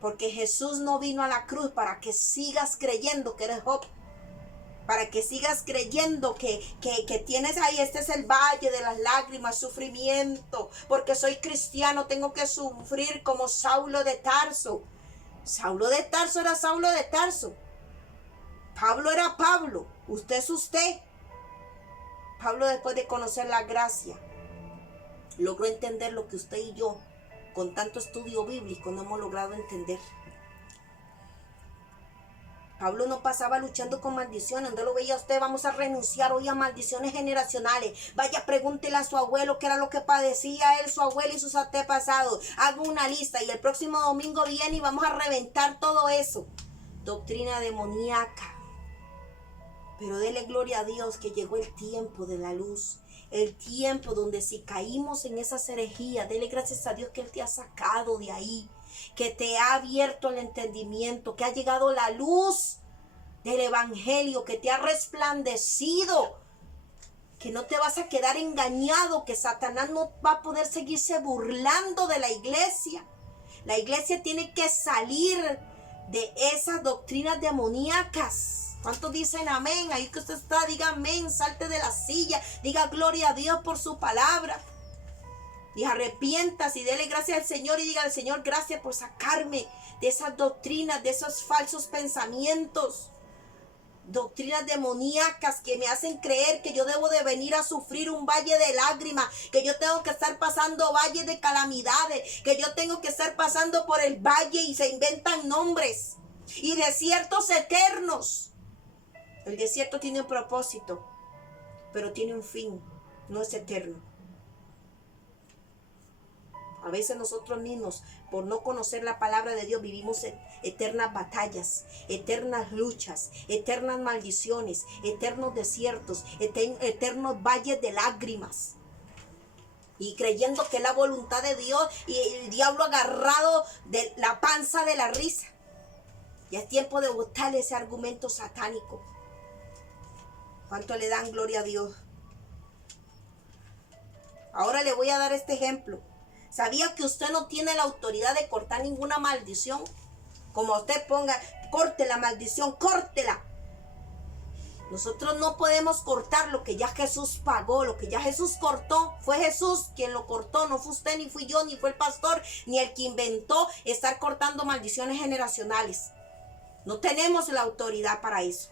Porque Jesús no vino a la cruz para que sigas creyendo que eres Job. Para que sigas creyendo que tienes ahí, este es el valle de las lágrimas, sufrimiento. Porque soy cristiano, tengo que sufrir como Saulo de Tarso. Saulo de Tarso era Saulo de Tarso. Pablo era Pablo. Usted es usted. Pablo, después de conocer la gracia, logró entender lo que usted y yo, con tanto estudio bíblico, no hemos logrado entender. Pablo no pasaba luchando con maldiciones. ¿Dónde lo veía usted? Vamos a renunciar hoy a maldiciones generacionales. Vaya, pregúntele a su abuelo qué era lo que padecía él, su abuelo y sus antepasados. Haga una lista y el próximo domingo viene y vamos a reventar todo eso. Doctrina demoníaca. Pero dele gloria a Dios que llegó el tiempo de la luz. el tiempo donde si caímos en esas herejías, dele gracias a Dios que Él te ha sacado de ahí, que te ha abierto el entendimiento, que ha llegado la luz del evangelio, que te ha resplandecido, que no te vas a quedar engañado, que Satanás no va a poder seguirse burlando de la iglesia. La iglesia tiene que salir de esas doctrinas demoníacas. ¿Cuántos dicen amén? Ahí que usted está, diga amén, salte de la silla, diga gloria a Dios por su palabra. Y arrepiéntase y dele gracias al Señor y diga al Señor, gracias por sacarme de esas doctrinas, de esos falsos pensamientos. Doctrinas demoníacas que me hacen creer que yo debo de venir a sufrir un valle de lágrimas, que yo tengo que estar pasando valles de calamidades, que yo tengo que estar pasando por el valle y se inventan nombres y desiertos eternos. El desierto tiene un propósito, pero tiene un fin, no es eterno. A veces nosotros mismos, por no conocer la palabra de Dios, vivimos eternas batallas, eternas luchas, eternas maldiciones, eternos desiertos, eternos valles de lágrimas. Y creyendo que es la voluntad de Dios y el diablo agarrado de la panza de la risa. Ya es tiempo de botar ese argumento satánico. ¿Cuánto le dan gloria a Dios? Ahora le voy a dar este ejemplo. ¿Sabía que usted no tiene la autoridad de cortar ninguna maldición? Como usted ponga, corte la maldición, córtela. Nosotros no podemos cortar lo que ya Jesús pagó, lo que ya Jesús cortó. Fue Jesús quien lo cortó, no fue usted, ni fui yo, ni fue el pastor, ni el que inventó estar cortando maldiciones generacionales. No tenemos la autoridad para eso.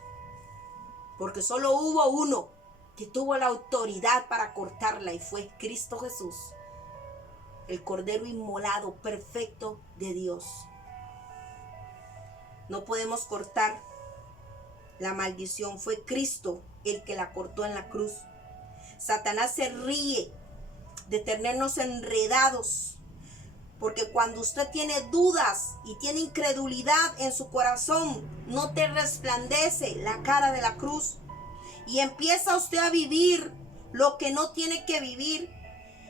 Porque solo hubo uno que tuvo la autoridad para cortarla y fue Cristo Jesús. El Cordero inmolado, perfecto de Dios. No podemos cortar la maldición. Fue Cristo el que la cortó en la cruz. Satanás se ríe de tenernos enredados. Porque cuando usted tiene dudas y tiene incredulidad en su corazón, no te resplandece la cara de la cruz. Y empieza usted a vivir lo que no tiene que vivir.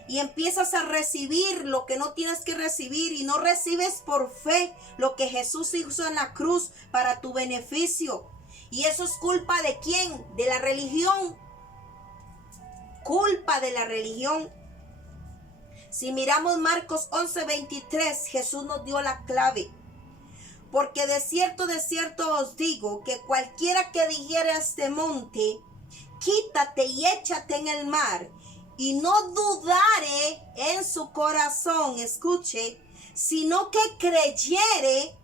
Y empiezas a recibir lo que no tienes que recibir y no recibes por fe lo que Jesús hizo en la cruz para tu beneficio. Y eso es culpa de ¿quién? De la religión. Culpa de la religión. Si miramos Marcos 11:23, Jesús nos dio la clave. Porque de cierto os digo que cualquiera que dijere a este monte, quítate y échate en el mar, y no dudare en su corazón, escuche, sino que creyere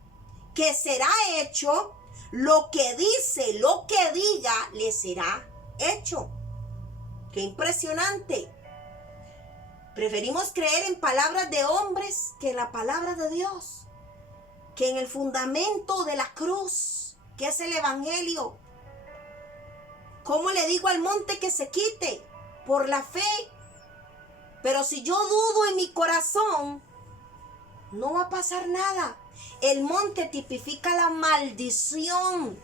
que será hecho, lo que dice, lo que diga, le será hecho. ¡Qué impresionante! Preferimos creer en palabras de hombres que en la palabra de Dios, que en el fundamento de la cruz, que es el evangelio. ¿Cómo le digo al monte que se quite? Por la fe. Pero si yo dudo en mi corazón, no va a pasar nada. El monte tipifica la maldición.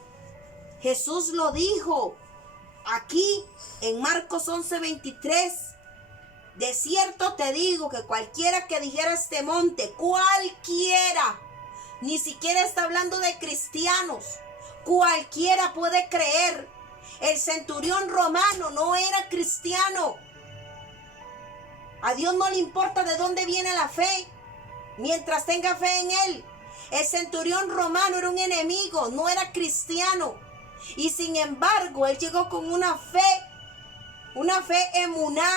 Jesús lo dijo aquí en Marcos 11:23. De cierto te digo que cualquiera que dijera este monte, cualquiera, ni siquiera está hablando de cristianos, cualquiera puede creer. El centurión romano no era cristiano. A Dios no le importa de dónde viene la fe, mientras tenga fe en Él. El centurión romano era un enemigo, no era cristiano. Y sin embargo, él llegó con una fe emuná.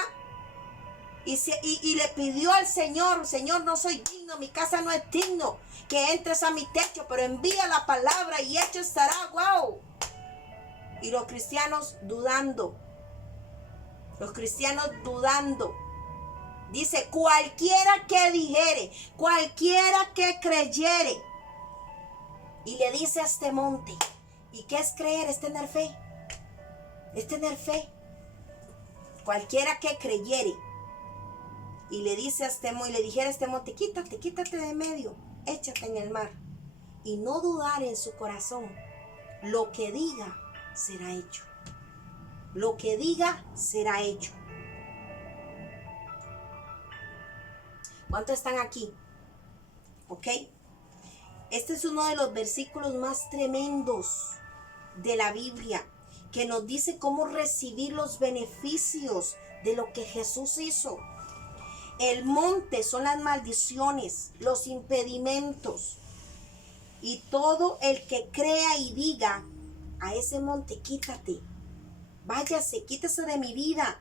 Y le pidió al Señor, Señor, no soy digno, mi casa no es digno, que entres a mi techo, pero envía la palabra y hecho estará. ¡Wow! Y los cristianos dudando. Dice, cualquiera que dijere, cualquiera que creyere. Y le dice a este monte, ¿y qué es creer? Es tener fe. Es tener fe. Cualquiera que creyere. Y le dice a este monte, y le dijera a este monte, quítate de medio, échate en el mar. Y no dudar en su corazón, lo que diga será hecho. Lo que diga será hecho. ¿Cuántos están aquí? ¿Ok? Este es uno de los versículos más tremendos de la Biblia, que nos dice cómo recibir los beneficios de lo que Jesús hizo. El monte son las maldiciones, los impedimentos. Y todo el que crea y diga a ese monte, quítate, váyase, quítese de mi vida,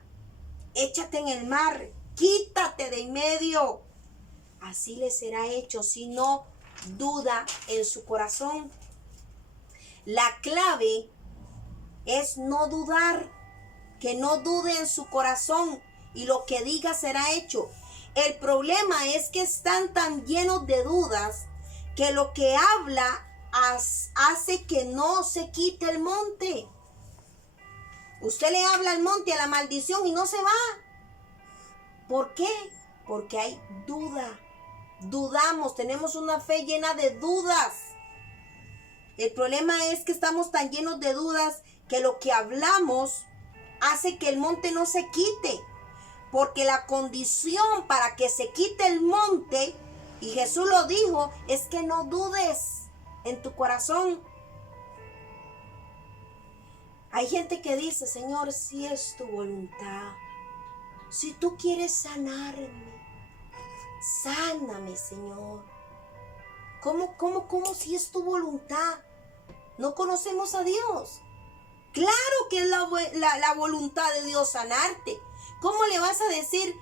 échate en el mar, quítate de en medio. Así le será hecho si no duda en su corazón. La clave es no dudar, que no dude en su corazón y lo que diga será hecho. El problema es que están tan llenos de dudas que lo que habla hace que no se quite el monte. Usted le habla al monte, a la maldición, y no se va. ¿Por qué? Porque hay duda. Dudamos, tenemos una fe llena de dudas. El problema es que estamos tan llenos de dudas que lo que hablamos hace que el monte no se quite. Porque la condición para que se quite el monte, y Jesús lo dijo, es que no dudes en tu corazón. Hay gente que dice, Señor, si es tu voluntad, si tú quieres sanarme, sáname, Señor. ¿Cómo si es tu voluntad? No conocemos a Dios. Claro que es la voluntad de Dios sanarte. ¿Cómo le vas a decir,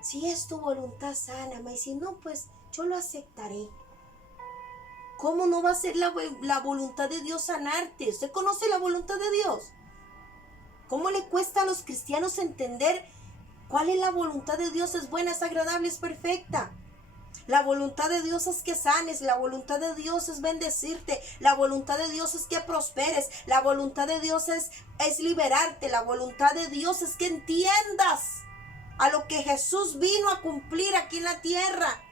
si es tu voluntad, sáname? Y si no, pues yo lo aceptaré. ¿Cómo no va a ser la voluntad de Dios sanarte? ¿Usted conoce la voluntad de Dios? ¿Cómo le cuesta a los cristianos entender cuál es la voluntad de Dios? Es buena, es agradable, es perfecta. La voluntad de Dios es que sanes, la voluntad de Dios es bendecirte, la voluntad de Dios es que prosperes, la voluntad de Dios es liberarte, la voluntad de Dios es que entiendas a lo que Jesús vino a cumplir aquí en la tierra.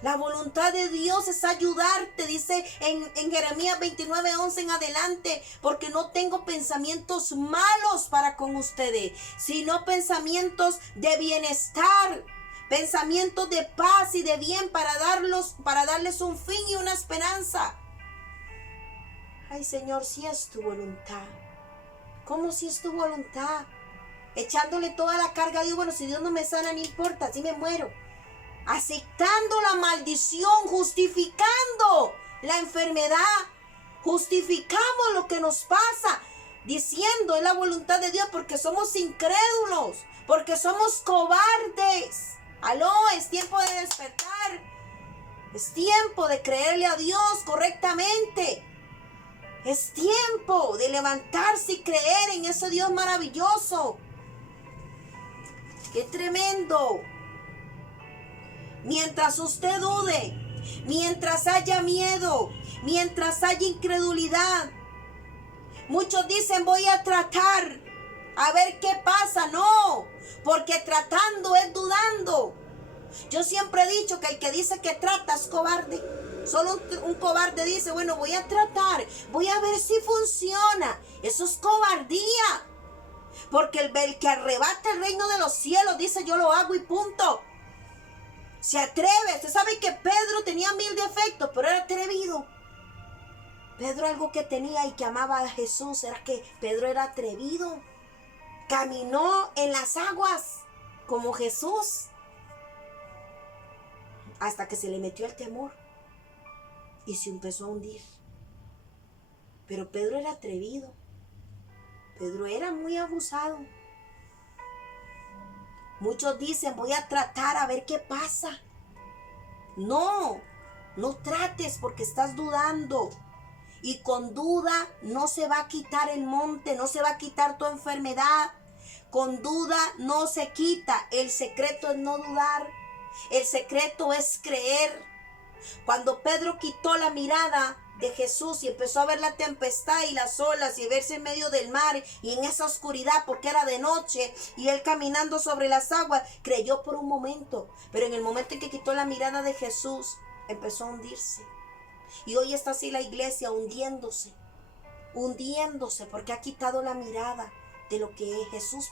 La voluntad de Dios es ayudarte, dice en Jeremías 29:11 en adelante, porque no tengo pensamientos malos para con ustedes, sino pensamientos de bienestar, pensamientos de paz y de bien para darles un fin y una esperanza. Ay, Señor, si es tu voluntad. ¿Cómo si es tu voluntad? Echándole toda la carga a Dios. Bueno, si Dios no me sana, no importa, así me muero. Aceptando la maldición, justificando la enfermedad, justificamos lo que nos pasa, diciendo es la voluntad de Dios porque somos incrédulos, porque somos cobardes. Aló, es tiempo de despertar, es tiempo de creerle a Dios correctamente, es tiempo de levantarse y creer en ese Dios maravilloso. ¡Qué tremendo! Mientras usted dude, mientras haya miedo, mientras haya incredulidad, muchos dicen voy a tratar a ver qué pasa. No, porque tratando es dudando. Yo siempre he dicho que el que dice que trata es cobarde. Solo un cobarde dice, bueno, voy a tratar, voy a ver si funciona. Eso es cobardía. Porque el que arrebata el reino de los cielos dice yo lo hago y punto. Se atreve. Usted sabe que Pedro tenía 1000 defectos, pero era atrevido. Pedro algo que tenía y que amaba a Jesús era que Pedro era atrevido. Caminó en las aguas como Jesús. Hasta que se le metió el temor y se empezó a hundir. Pero Pedro era atrevido. Pedro era muy abusado. Muchos dicen, voy a tratar a ver qué pasa. No, no trates porque estás dudando. Y con duda no se va a quitar el monte, no se va a quitar tu enfermedad. Con duda no se quita. El secreto es no dudar. El secreto es creer. Cuando Pedro quitó la mirada de Jesús y empezó a ver la tempestad y las olas y verse en medio del mar y en esa oscuridad porque era de noche y él caminando sobre las aguas, creyó por un momento, pero en el momento en que quitó la mirada de Jesús empezó a hundirse. Y hoy está así la iglesia hundiéndose porque ha quitado la mirada de lo que Jesús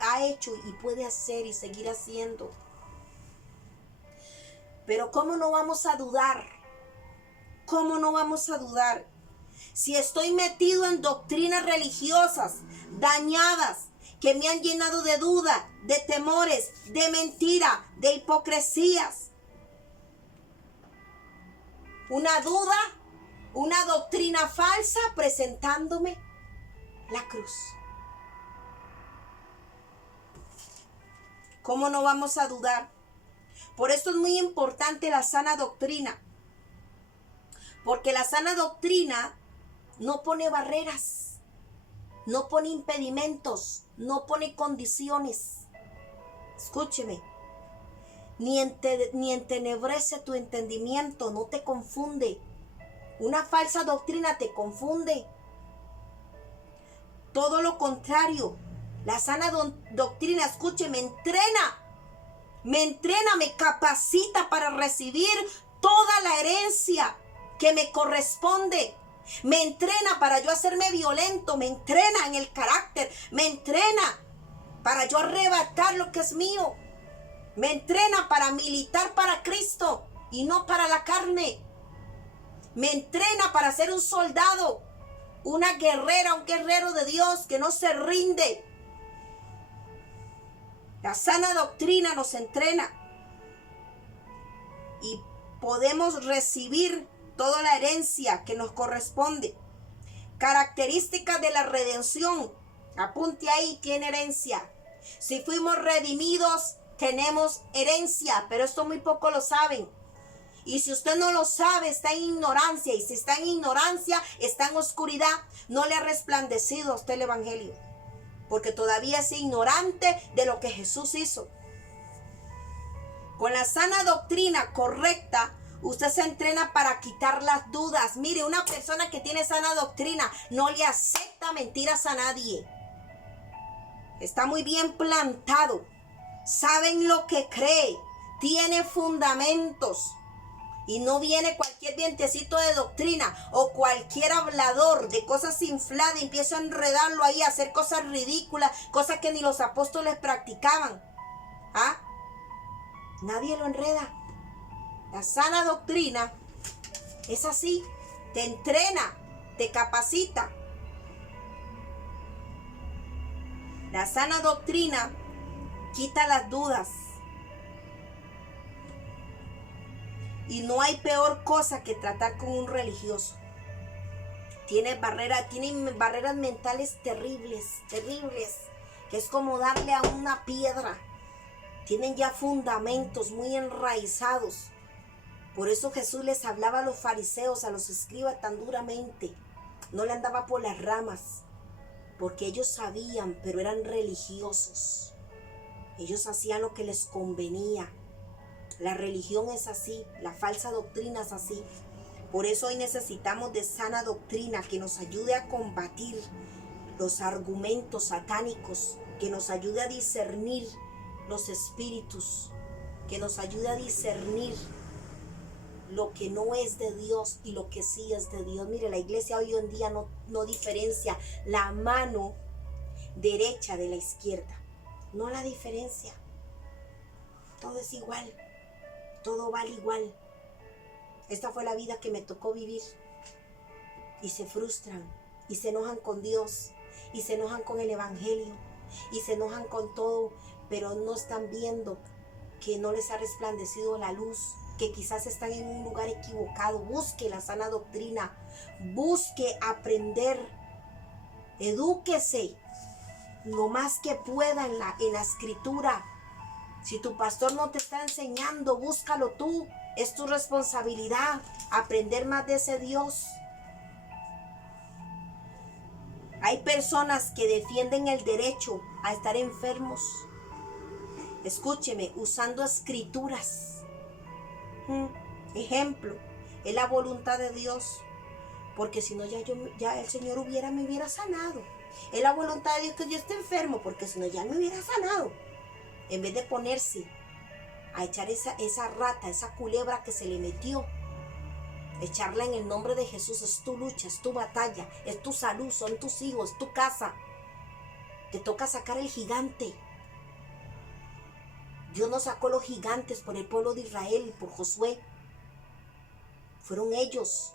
ha hecho y puede hacer y seguir haciendo. Pero ¿cómo no vamos a dudar? ¿Cómo no vamos a dudar? Si estoy metido en doctrinas religiosas dañadas, que me han llenado de duda, de temores, de mentira, de hipocresías. Una duda, una doctrina falsa presentándome la cruz. ¿Cómo no vamos a dudar? Por esto es muy importante la sana doctrina. Porque la sana doctrina no pone barreras, no pone impedimentos, no pone condiciones. Escúcheme. Ni entenebrece tu entendimiento, no te confunde. Una falsa doctrina te confunde. Todo lo contrario, la sana doctrina, escúcheme, me entrena, me capacita para recibir toda la herencia que me corresponde. Me entrena para yo hacerme violento, me entrena en el carácter, me entrena para yo arrebatar lo que es mío. Me entrena para militar para Cristo y no para la carne. Me entrena para ser un soldado, una guerrera, un guerrero de Dios que no se rinde. La sana doctrina nos entrena y podemos recibir toda la herencia que nos corresponde. Características de la redención. Apunte ahí, ¿tiene herencia? Si fuimos redimidos, tenemos herencia, pero esto muy poco lo saben. Y si usted no lo sabe, está en ignorancia. Y si está en ignorancia, está en oscuridad. No le ha resplandecido a usted el evangelio, porque todavía es ignorante de lo que Jesús hizo. Con la sana doctrina correcta, usted se entrena para quitar las dudas. Mire, una persona que tiene sana doctrina no le acepta mentiras a nadie. Está muy bien plantado. Saben lo que cree. Tiene fundamentos. Y no viene cualquier vientecito de doctrina o cualquier hablador de cosas infladas y empieza a enredarlo ahí, a hacer cosas ridículas, cosas que ni los apóstoles practicaban. ¿Ah? Nadie lo enreda. La sana doctrina es así. Te entrena, te capacita. La sana doctrina quita las dudas. Y no hay peor cosa que tratar con un religioso. Tienen barreras mentales terribles, que es como darle a una piedra. Tienen ya fundamentos muy enraizados. Por eso Jesús les hablaba a los fariseos, a los escribas tan duramente. No le andaba por las ramas, porque ellos sabían, pero eran religiosos. Ellos hacían lo que les convenía. La religión es así, la falsa doctrina es así. Por eso hoy necesitamos de sana doctrina que nos ayude a combatir los argumentos satánicos, que nos ayude a discernir los espíritus, que nos ayude a discernir lo que no es de Dios y lo que sí es de Dios. Mire, la iglesia hoy en día no diferencia la mano derecha de la izquierda. No la diferencia. Todo es igual. Todo vale igual. Esta fue la vida que me tocó vivir. Y se frustran, y se enojan con Dios, y se enojan con el evangelio, y se enojan con todo, pero no están viendo que no les ha resplandecido la luz, que quizás están en un lugar equivocado. Busque la sana doctrina, busque aprender, edúquese lo más que pueda en la escritura. Si tu pastor no te está enseñando, búscalo tú. Es tu responsabilidad aprender más de ese Dios. Hay personas que defienden el derecho a estar enfermos. Escúcheme, usando escrituras. Ejemplo, es la voluntad de Dios. Porque si no, ya el Señor me hubiera sanado. Es la voluntad de Dios que yo esté enfermo, porque si no, ya me hubiera sanado. En vez de ponerse a echar esa rata, esa culebra que se le metió, echarla en el nombre de Jesús. Es tu lucha, es tu batalla, es tu salud, son tus hijos, es tu casa. Te toca sacar el gigante. Dios no sacó los gigantes por el pueblo de Israel, por Josué. Fueron ellos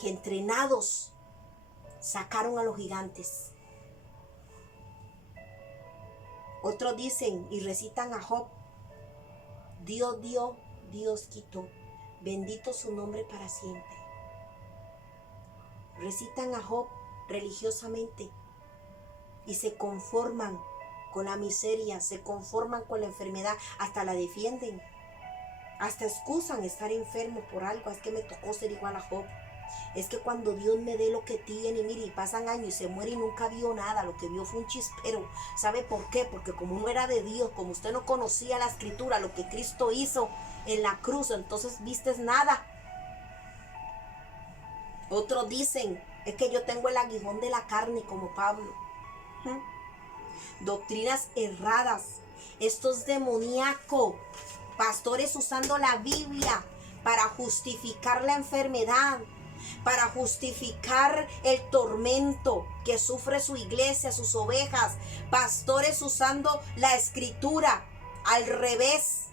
que entrenados sacaron a los gigantes. Otros dicen y recitan a Job: Dios dio, Dios quitó, bendito su nombre para siempre. Recitan a Job religiosamente y se conforman con la miseria, se conforman con la enfermedad, hasta la defienden, hasta excusan estar enfermo por algo. Es que me tocó ser igual a Job. Es que cuando Dios me dé lo que tiene, mire, y pasan años y se muere y nunca vio nada, lo que vio fue un chispero. ¿Sabe por qué? Porque como no era de Dios, como usted no conocía la escritura, lo que Cristo hizo en la cruz, entonces vistes nada. Otros dicen: es que yo tengo el aguijón de la carne, como Pablo. Doctrinas erradas. Esto es demoníaco. Pastores usando la Biblia para justificar la enfermedad, para justificar el tormento que sufre su iglesia, sus ovejas. Pastores usando la escritura al revés.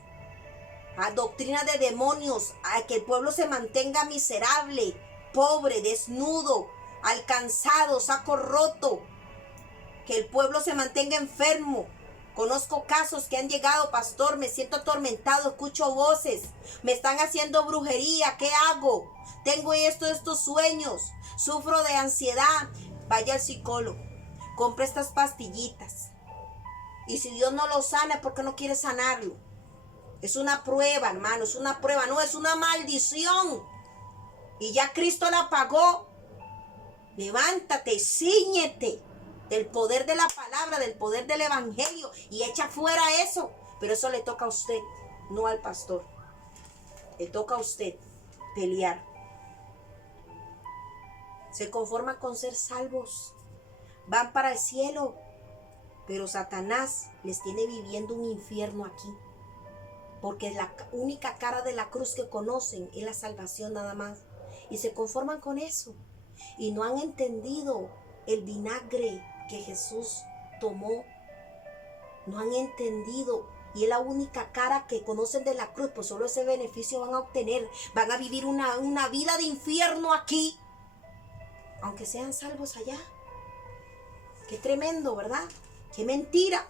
A doctrina de demonios, a que el pueblo se mantenga miserable, pobre, desnudo, alcanzado, saco roto. Que el pueblo se mantenga enfermo. Conozco casos que han llegado: pastor, me siento atormentado, escucho voces, me están haciendo brujería, ¿qué hago? Tengo estos sueños, sufro de ansiedad. Vaya al psicólogo, compre estas pastillitas. Y si Dios no lo sana, ¿por qué no quiere sanarlo? Es una prueba, hermano, es una prueba, no, es una maldición. Y ya Cristo la pagó. Levántate, cíñete del poder de la palabra, del poder del evangelio, y echa fuera eso. Pero eso le toca a usted, no al pastor. Le toca a usted pelear. Se conforma con ser salvos, van para el cielo, pero Satanás les tiene viviendo un infierno aquí, porque la única cara de la cruz que conocen es la salvación nada más, y se conforman con eso, y no han entendido el vinagre que Jesús tomó. No han entendido, y es la única cara que conocen de la cruz, pues solo ese beneficio van a obtener. Van a vivir una vida de infierno aquí, aunque sean salvos allá. Qué tremendo, ¿verdad? Qué mentira.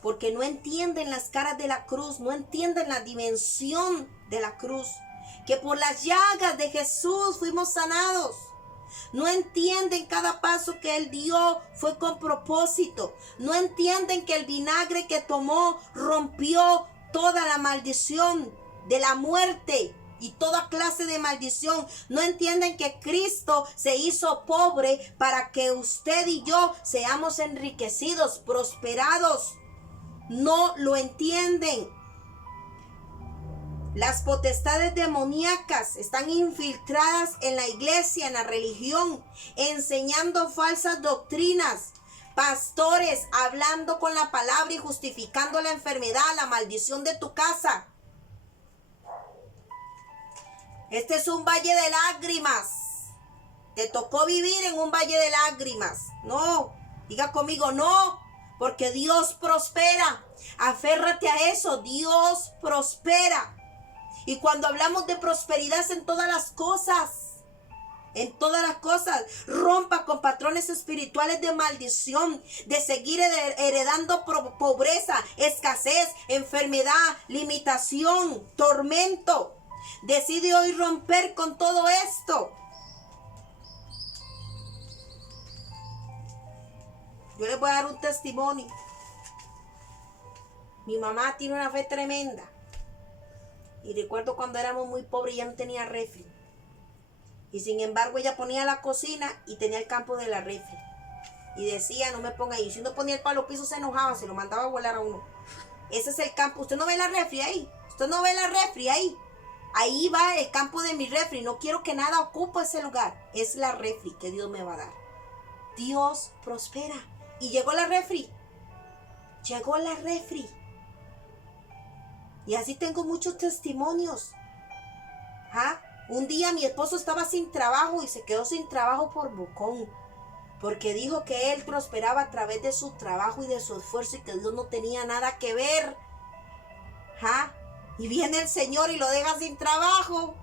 Porque no entienden las caras de la cruz, no entienden la dimensión de la cruz, que por las llagas de Jesús fuimos sanados. No entienden cada paso que Él dio fue con propósito. No entienden que el vinagre que tomó rompió toda la maldición de la muerte y toda clase de maldición. No entienden que Cristo se hizo pobre para que usted y yo seamos enriquecidos, prosperados. No lo entienden. Las potestades demoníacas están infiltradas en la iglesia, en la religión, enseñando falsas doctrinas. Pastores hablando con la palabra y justificando la enfermedad, la maldición de tu casa. Este es un valle de lágrimas. Te tocó vivir en un valle de lágrimas. No, diga conmigo, no, porque Dios prospera. Aférrate a eso, Dios prospera. Y cuando hablamos de prosperidad es en todas las cosas. En todas las cosas. Rompa con patrones espirituales de maldición, de seguir heredando pobreza, escasez, enfermedad, limitación, tormento. Decide hoy romper con todo esto. Yo les voy a dar un testimonio. Mi mamá tiene una fe tremenda. Y recuerdo cuando éramos muy pobres, ella no tenía refri. Y sin embargo, ella ponía la cocina y tenía el campo de la refri. Y decía, no me ponga ahí. Si uno ponía el palo piso, se enojaba, se lo mandaba a volar a uno. Ese es el campo. Usted no ve la refri ahí. Usted no ve la refri ahí. Ahí va el campo de mi refri. No quiero que nada ocupe ese lugar. Es la refri que Dios me va a dar. Dios prospera. Y llegó la refri. Llegó la refri. Y así tengo muchos testimonios. Un día mi esposo estaba sin trabajo y se quedó sin trabajo por bocón. porque dijo que él prosperaba a través de su trabajo y de su esfuerzo y que Dios no tenía nada que ver. Y viene el Señor y lo deja sin trabajo.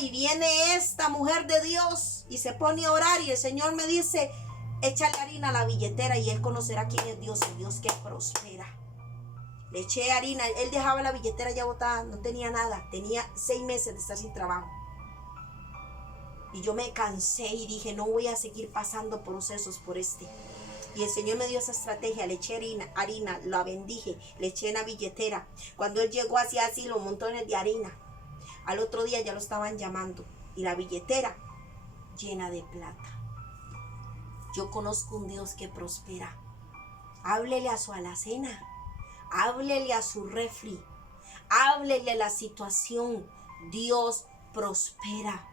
Y viene esta mujer de Dios y se pone a orar y el Señor me dice, échale harina a la billetera y él conocerá quién es Dios, el Dios que prospera. Le eché harina, él dejaba la billetera ya botada, no tenía nada, tenía 6 meses de estar sin trabajo. Y yo me cansé y dije, no voy a seguir pasando procesos por este. Y el Señor me dio esa estrategia, le eché harina, la bendije, le eché en la billetera. Cuando él llegó hacía así los montones de harina. Al otro día ya lo estaban llamando y la billetera llena de plata. Yo conozco un Dios que prospera. Háblele a su alacena, háblele a su refri, háblele a la situación. Dios prospera.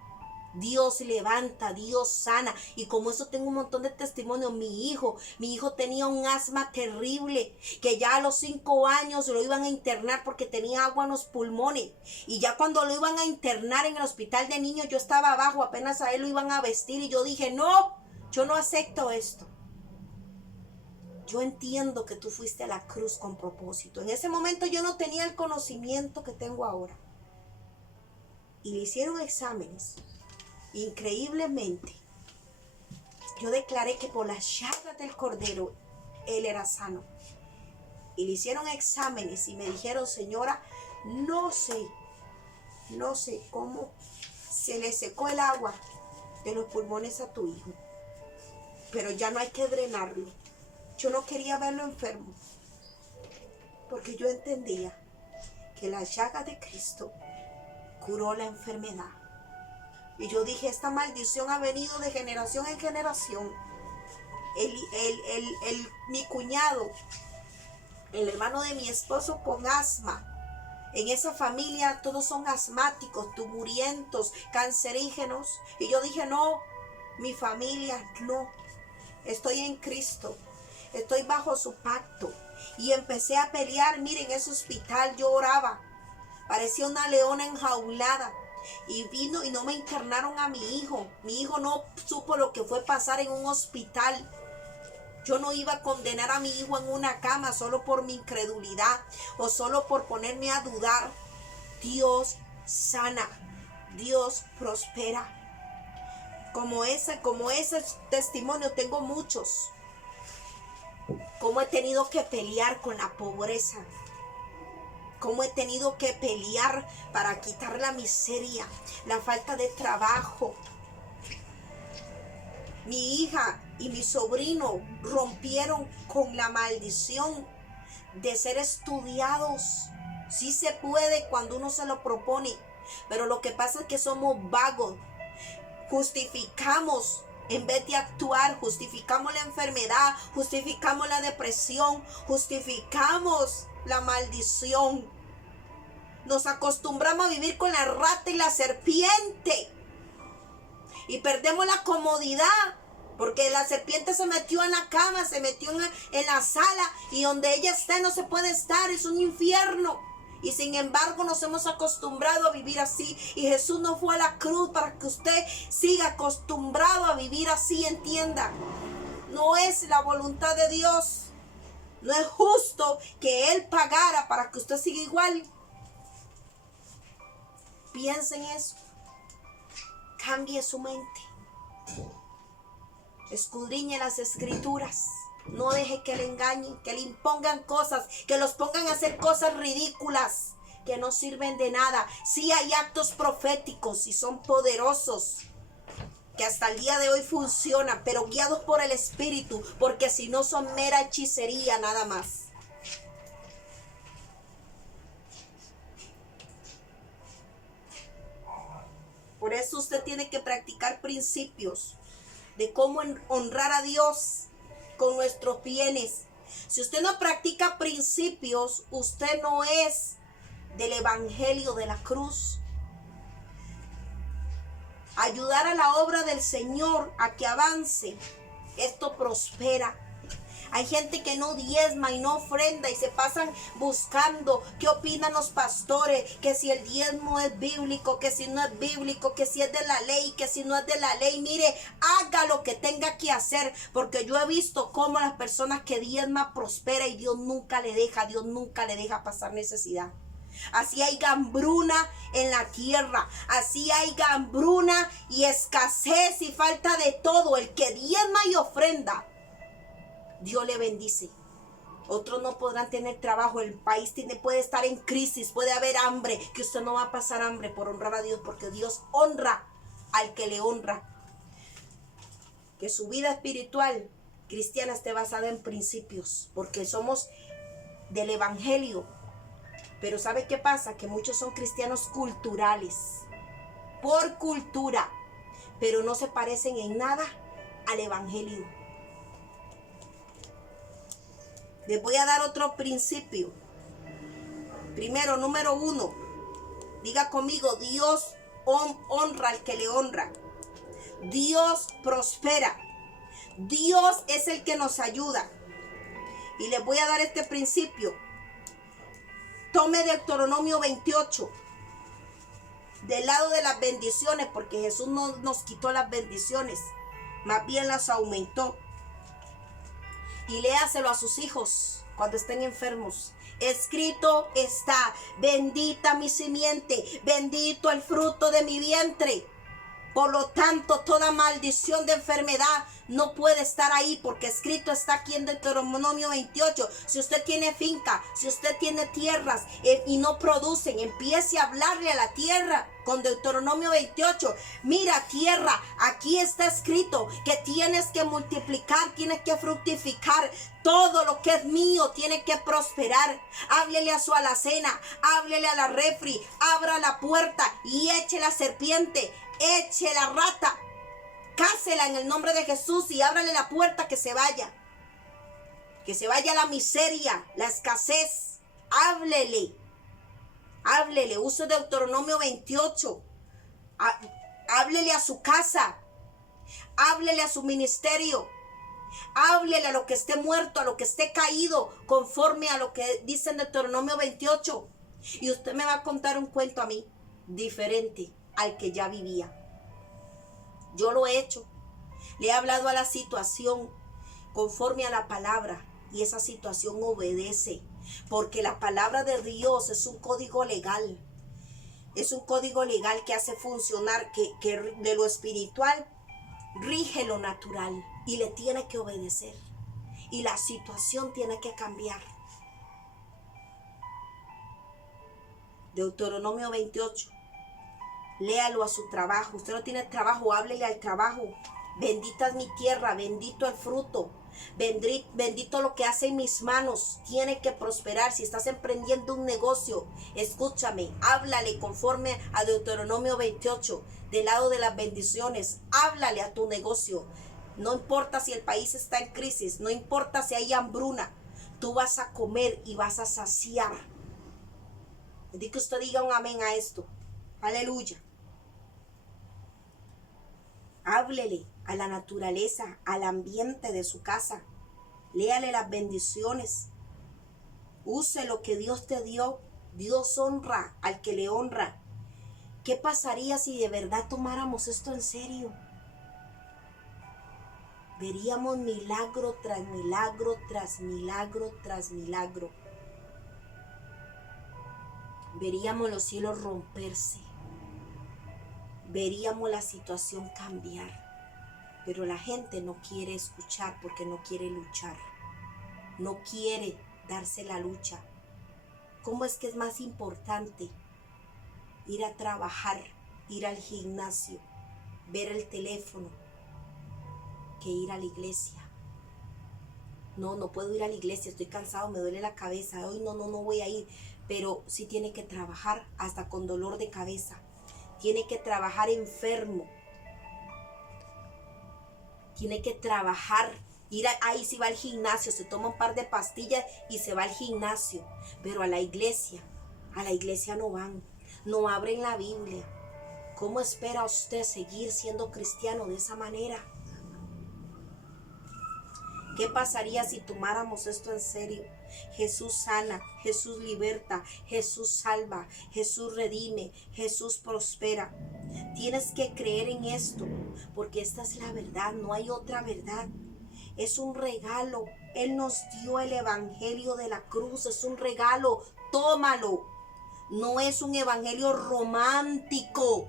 Dios levanta, Dios sana. Y como eso tengo un montón de testimonios. Mi hijo tenía un asma terrible, que ya a los 5 años lo iban a internar porque tenía agua en los pulmones. Y ya cuando lo iban a internar en el hospital de niños, yo estaba abajo, apenas a él lo iban a vestir y yo dije, no, yo no acepto esto. Yo entiendo que tú fuiste a la cruz con propósito. En ese momento yo no tenía el conocimiento que tengo ahora. Y le hicieron exámenes. Increíblemente, yo declaré que por las llagas del Cordero, él era sano. Y le hicieron exámenes y me dijeron, señora, no sé cómo se le secó el agua de los pulmones a tu hijo, pero ya no hay que drenarlo. Yo no quería verlo enfermo, porque yo entendía que la llaga de Cristo curó la enfermedad. Y yo dije, esta maldición ha venido de generación en generación. Mi cuñado, el hermano de mi esposo con asma. En esa familia todos son asmáticos, tuburientos, cancerígenos. Y yo dije, no, mi familia no. Estoy en Cristo. Estoy bajo su pacto. Y empecé a pelear. Miren, ese hospital yo oraba. Parecía una leona enjaulada. Y vino y no me internaron a mi hijo. Mi hijo no supo lo que fue pasar en un hospital. Yo no iba a condenar a mi hijo en una cama solo por mi incredulidad o solo por ponerme a dudar. Dios sana. Dios prospera. Como ese testimonio tengo muchos. Cómo he tenido que pelear con la pobreza. Cómo he tenido que pelear para quitar la miseria, la falta de trabajo. Mi hija y mi sobrino rompieron con la maldición de ser estudiados. Sí se puede cuando uno se lo propone, pero lo que pasa es que somos vagos. Justificamos. En vez de actuar, justificamos la enfermedad, justificamos la depresión, justificamos la maldición. Nos acostumbramos a vivir con la rata y la serpiente. Y perdemos la comodidad. Porque la serpiente se metió en la cama, se metió en la sala. Y donde ella esté no se puede estar, es un infierno. Y sin embargo nos hemos acostumbrado a vivir así. Y Jesús no fue a la cruz para que usted siga acostumbrado a vivir así, entienda. No es la voluntad de Dios. No es justo que Él pagara para que usted siga igual. Piense en eso. Cambie su mente. Escudriñe las escrituras. No deje que le engañen, que le impongan cosas, que los pongan a hacer cosas ridículas, que no sirven de nada. Sí hay actos proféticos y son poderosos, que hasta el día de hoy funcionan, pero guiados por el Espíritu, porque si no son mera hechicería nada más. Por eso usted tiene que practicar principios de cómo honrar a Dios con nuestros bienes. Si usted no practica principios, usted no es del evangelio de la cruz. Ayudar a la obra del Señor a que avance, esto prospera. Hay gente que no diezma y no ofrenda y se pasan buscando qué opinan los pastores, que si el diezmo es bíblico, que si no es bíblico, que si es de la ley, que si no es de la ley. Mire, haga lo que tenga que hacer, porque yo he visto cómo las personas que diezman prospera y Dios nunca le deja pasar necesidad. Así hay hambruna en la tierra, así hay hambruna y escasez y falta de todo. El que diezma y ofrenda, Dios le bendice. Otros no podrán tener trabajo, el país puede estar en crisis, puede haber hambre, que usted no va a pasar hambre por honrar a Dios, porque Dios honra al que le honra. Que su vida espiritual cristiana esté basada en principios, porque somos del evangelio. Pero ¿sabe qué pasa? Que muchos son cristianos culturales, por cultura, pero no se parecen en nada al evangelio. Les voy a dar otro principio. Primero, número 1, diga conmigo, Dios honra al que le honra. Dios prospera. Dios es el que nos ayuda. Y les voy a dar este principio. Tome Deuteronomio 28, del lado de las bendiciones, porque Jesús no nos quitó las bendiciones, más bien las aumentó. Y léaselo a sus hijos cuando estén enfermos. Escrito está: bendita mi simiente, bendito el fruto de mi vientre. Por lo tanto, toda maldición de enfermedad no puede estar ahí, porque escrito está aquí en Deuteronomio 28. Si usted tiene finca, si usted tiene tierras y no producen, empiece a hablarle a la tierra con Deuteronomio 28. Mira, tierra, aquí está escrito que tienes que multiplicar, tienes que fructificar. Todo lo que es mío tiene que prosperar. Háblele a su alacena, háblele a la refri, abra la puerta y eche la serpiente, eche la rata, cásela en el nombre de Jesús y ábrale la puerta, que se vaya la miseria, la escasez. Háblele, use Deuteronomio 28, háblele a su casa, háblele a su ministerio, háblele a lo que esté muerto, a lo que esté caído, conforme a lo que dice en Deuteronomio 28. Y usted me va a contar un cuento a mí, diferente al que ya vivía. Yo lo he hecho. Le he hablado a la situación conforme a la palabra, y esa situación obedece, porque la palabra de Dios es un código legal. Es un código legal que hace funcionar, que de lo espiritual rige lo natural y le tiene que obedecer. Y la situación tiene que cambiar. Deuteronomio 28. Léalo a su trabajo. Usted no tiene trabajo, háblele al trabajo. Bendita es mi tierra, bendito el fruto, bendito lo que hace en mis manos. Tiene que prosperar. Si estás emprendiendo un negocio, escúchame, háblale conforme a Deuteronomio 28, del lado de las bendiciones. Háblale a tu negocio. No importa si el país está en crisis, no importa si hay hambruna, tú vas a comer y vas a saciar. Digo que usted diga un amén a esto. Aleluya. Háblele a la naturaleza, al ambiente de su casa. Léale las bendiciones. Use lo que Dios te dio. Dios honra al que le honra. ¿Qué pasaría si de verdad tomáramos esto en serio? Veríamos milagro tras milagro, tras milagro, tras milagro. Veríamos los cielos romperse. Veríamos la situación cambiar, pero la gente no quiere escuchar porque no quiere luchar, no quiere darse la lucha. ¿Cómo es que es más importante ir a trabajar, ir al gimnasio, ver el teléfono, que ir a la iglesia? No puedo ir a la iglesia, estoy cansado, me duele la cabeza, hoy no voy a ir, pero sí tiene que trabajar hasta con dolor de cabeza. Tiene que trabajar enfermo. Tiene que trabajar. Ahí sí va al gimnasio, se toma un par de pastillas y se va al gimnasio. Pero a la iglesia no van. No abren la Biblia. ¿Cómo espera usted seguir siendo cristiano de esa manera? ¿Qué pasaría si tomáramos esto en serio? Jesús sana, Jesús liberta, Jesús salva, Jesús redime, Jesús prospera. Tienes que creer en esto, porque esta es la verdad, no hay otra verdad. Es un regalo. Él nos dio el evangelio de la cruz, es un regalo, tómalo. No es un evangelio romántico.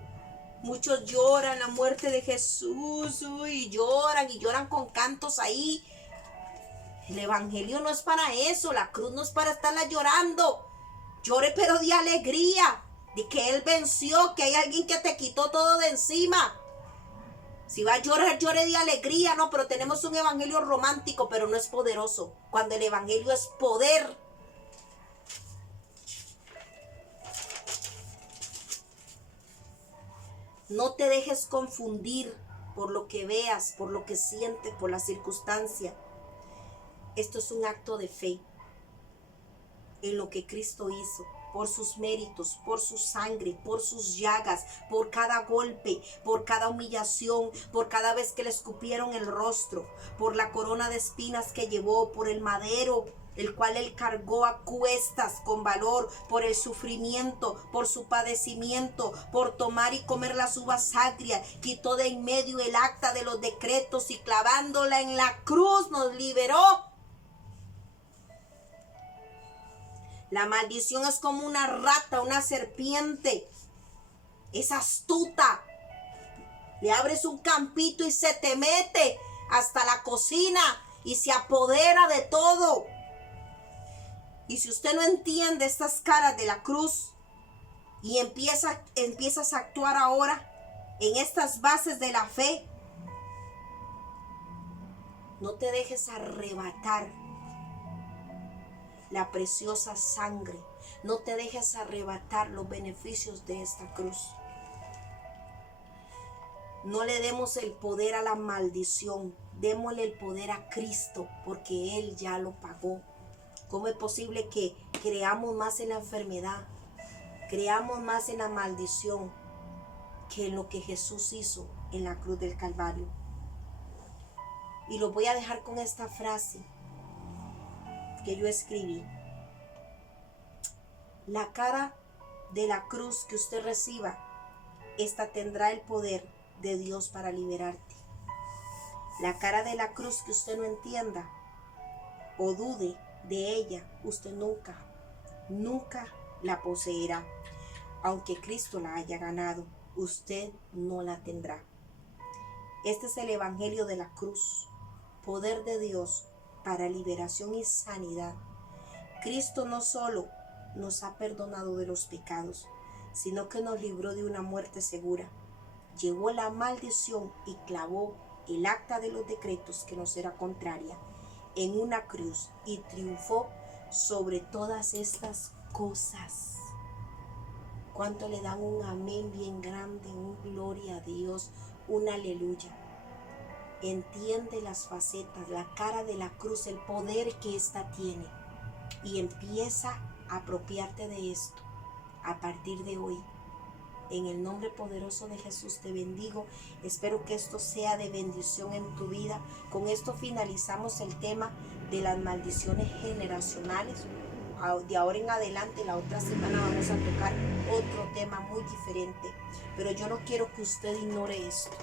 Muchos lloran la muerte de Jesús, y lloran con cantos ahí. El evangelio no es para eso, la cruz no es para estarla llorando. Llore pero de alegría, de que Él venció, que hay alguien que te quitó todo de encima. Si va a llorar, llore de alegría, no, pero tenemos un evangelio romántico, pero no es poderoso. Cuando el evangelio es poder. No te dejes confundir por lo que veas, por lo que sientes, por la circunstancia. Esto es un acto de fe en lo que Cristo hizo, por sus méritos, por su sangre, por sus llagas, por cada golpe, por cada humillación, por cada vez que le escupieron el rostro, por la corona de espinas que llevó, por el madero, el cual Él cargó a cuestas con valor, por el sufrimiento, por su padecimiento, por tomar y comer las uvas agrias, quitó de en medio el acta de los decretos y clavándola en la cruz nos liberó. La maldición es como una rata, una serpiente. Es astuta. Le abres un campito y se te mete hasta la cocina y se apodera de todo. Y si usted no entiende estas caras de la cruz y empiezas a actuar ahora en estas bases de la fe, no te dejes arrebatar la preciosa sangre. No te dejes arrebatar los beneficios de esta cruz. No le demos el poder a la maldición. Démosle el poder a Cristo, porque Él ya lo pagó. ¿Cómo es posible que creamos más en la enfermedad, creamos más en la maldición que en lo que Jesús hizo en la cruz del Calvario? Y lo voy a dejar con esta frase que yo escribí. La cara de la cruz que usted reciba, esta tendrá el poder de Dios para liberarte. La cara de la cruz que usted no entienda o dude de ella, usted nunca la poseerá. Aunque Cristo la haya ganado, usted no la tendrá. Este es el evangelio de la cruz, poder de Dios para liberación y sanidad. Cristo no solo nos ha perdonado de los pecados, sino que nos libró de una muerte segura. Llevó la maldición y clavó el acta de los decretos que nos era contraria en una cruz y triunfó sobre todas estas cosas. ¿Cuánto le dan un amén bien grande, un gloria a Dios, un aleluya? Entiende las facetas, la cara de la cruz, el poder que ésta tiene, y empieza a apropiarte de esto a partir de hoy. En el nombre poderoso de Jesús te bendigo. Espero que esto sea de bendición en tu vida. Con esto finalizamos el tema de las maldiciones generacionales. De ahora en adelante, la otra semana vamos a tocar otro tema muy diferente. Pero yo no quiero que usted ignore esto,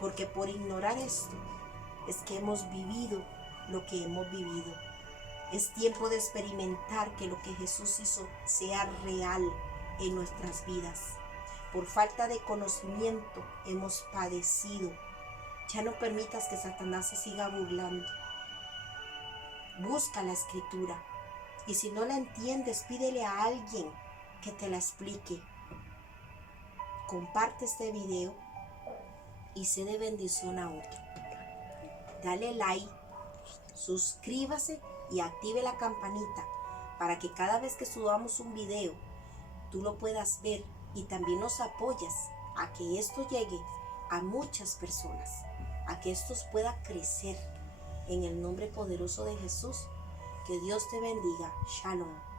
porque por ignorar esto es que hemos vivido lo que hemos vivido. Es tiempo de experimentar que lo que Jesús hizo sea real en nuestras vidas. Por falta de conocimiento hemos padecido. Ya no permitas que Satanás se siga burlando. Busca la escritura. Y si no la entiendes, pídele a alguien que te la explique. Comparte este video y sé de bendición a otro. Dale like, suscríbase y active la campanita para que cada vez que subamos un video tú lo puedas ver y también nos apoyas a que esto llegue a muchas personas, a que esto pueda crecer en el nombre poderoso de Jesús. Que Dios te bendiga. Shalom.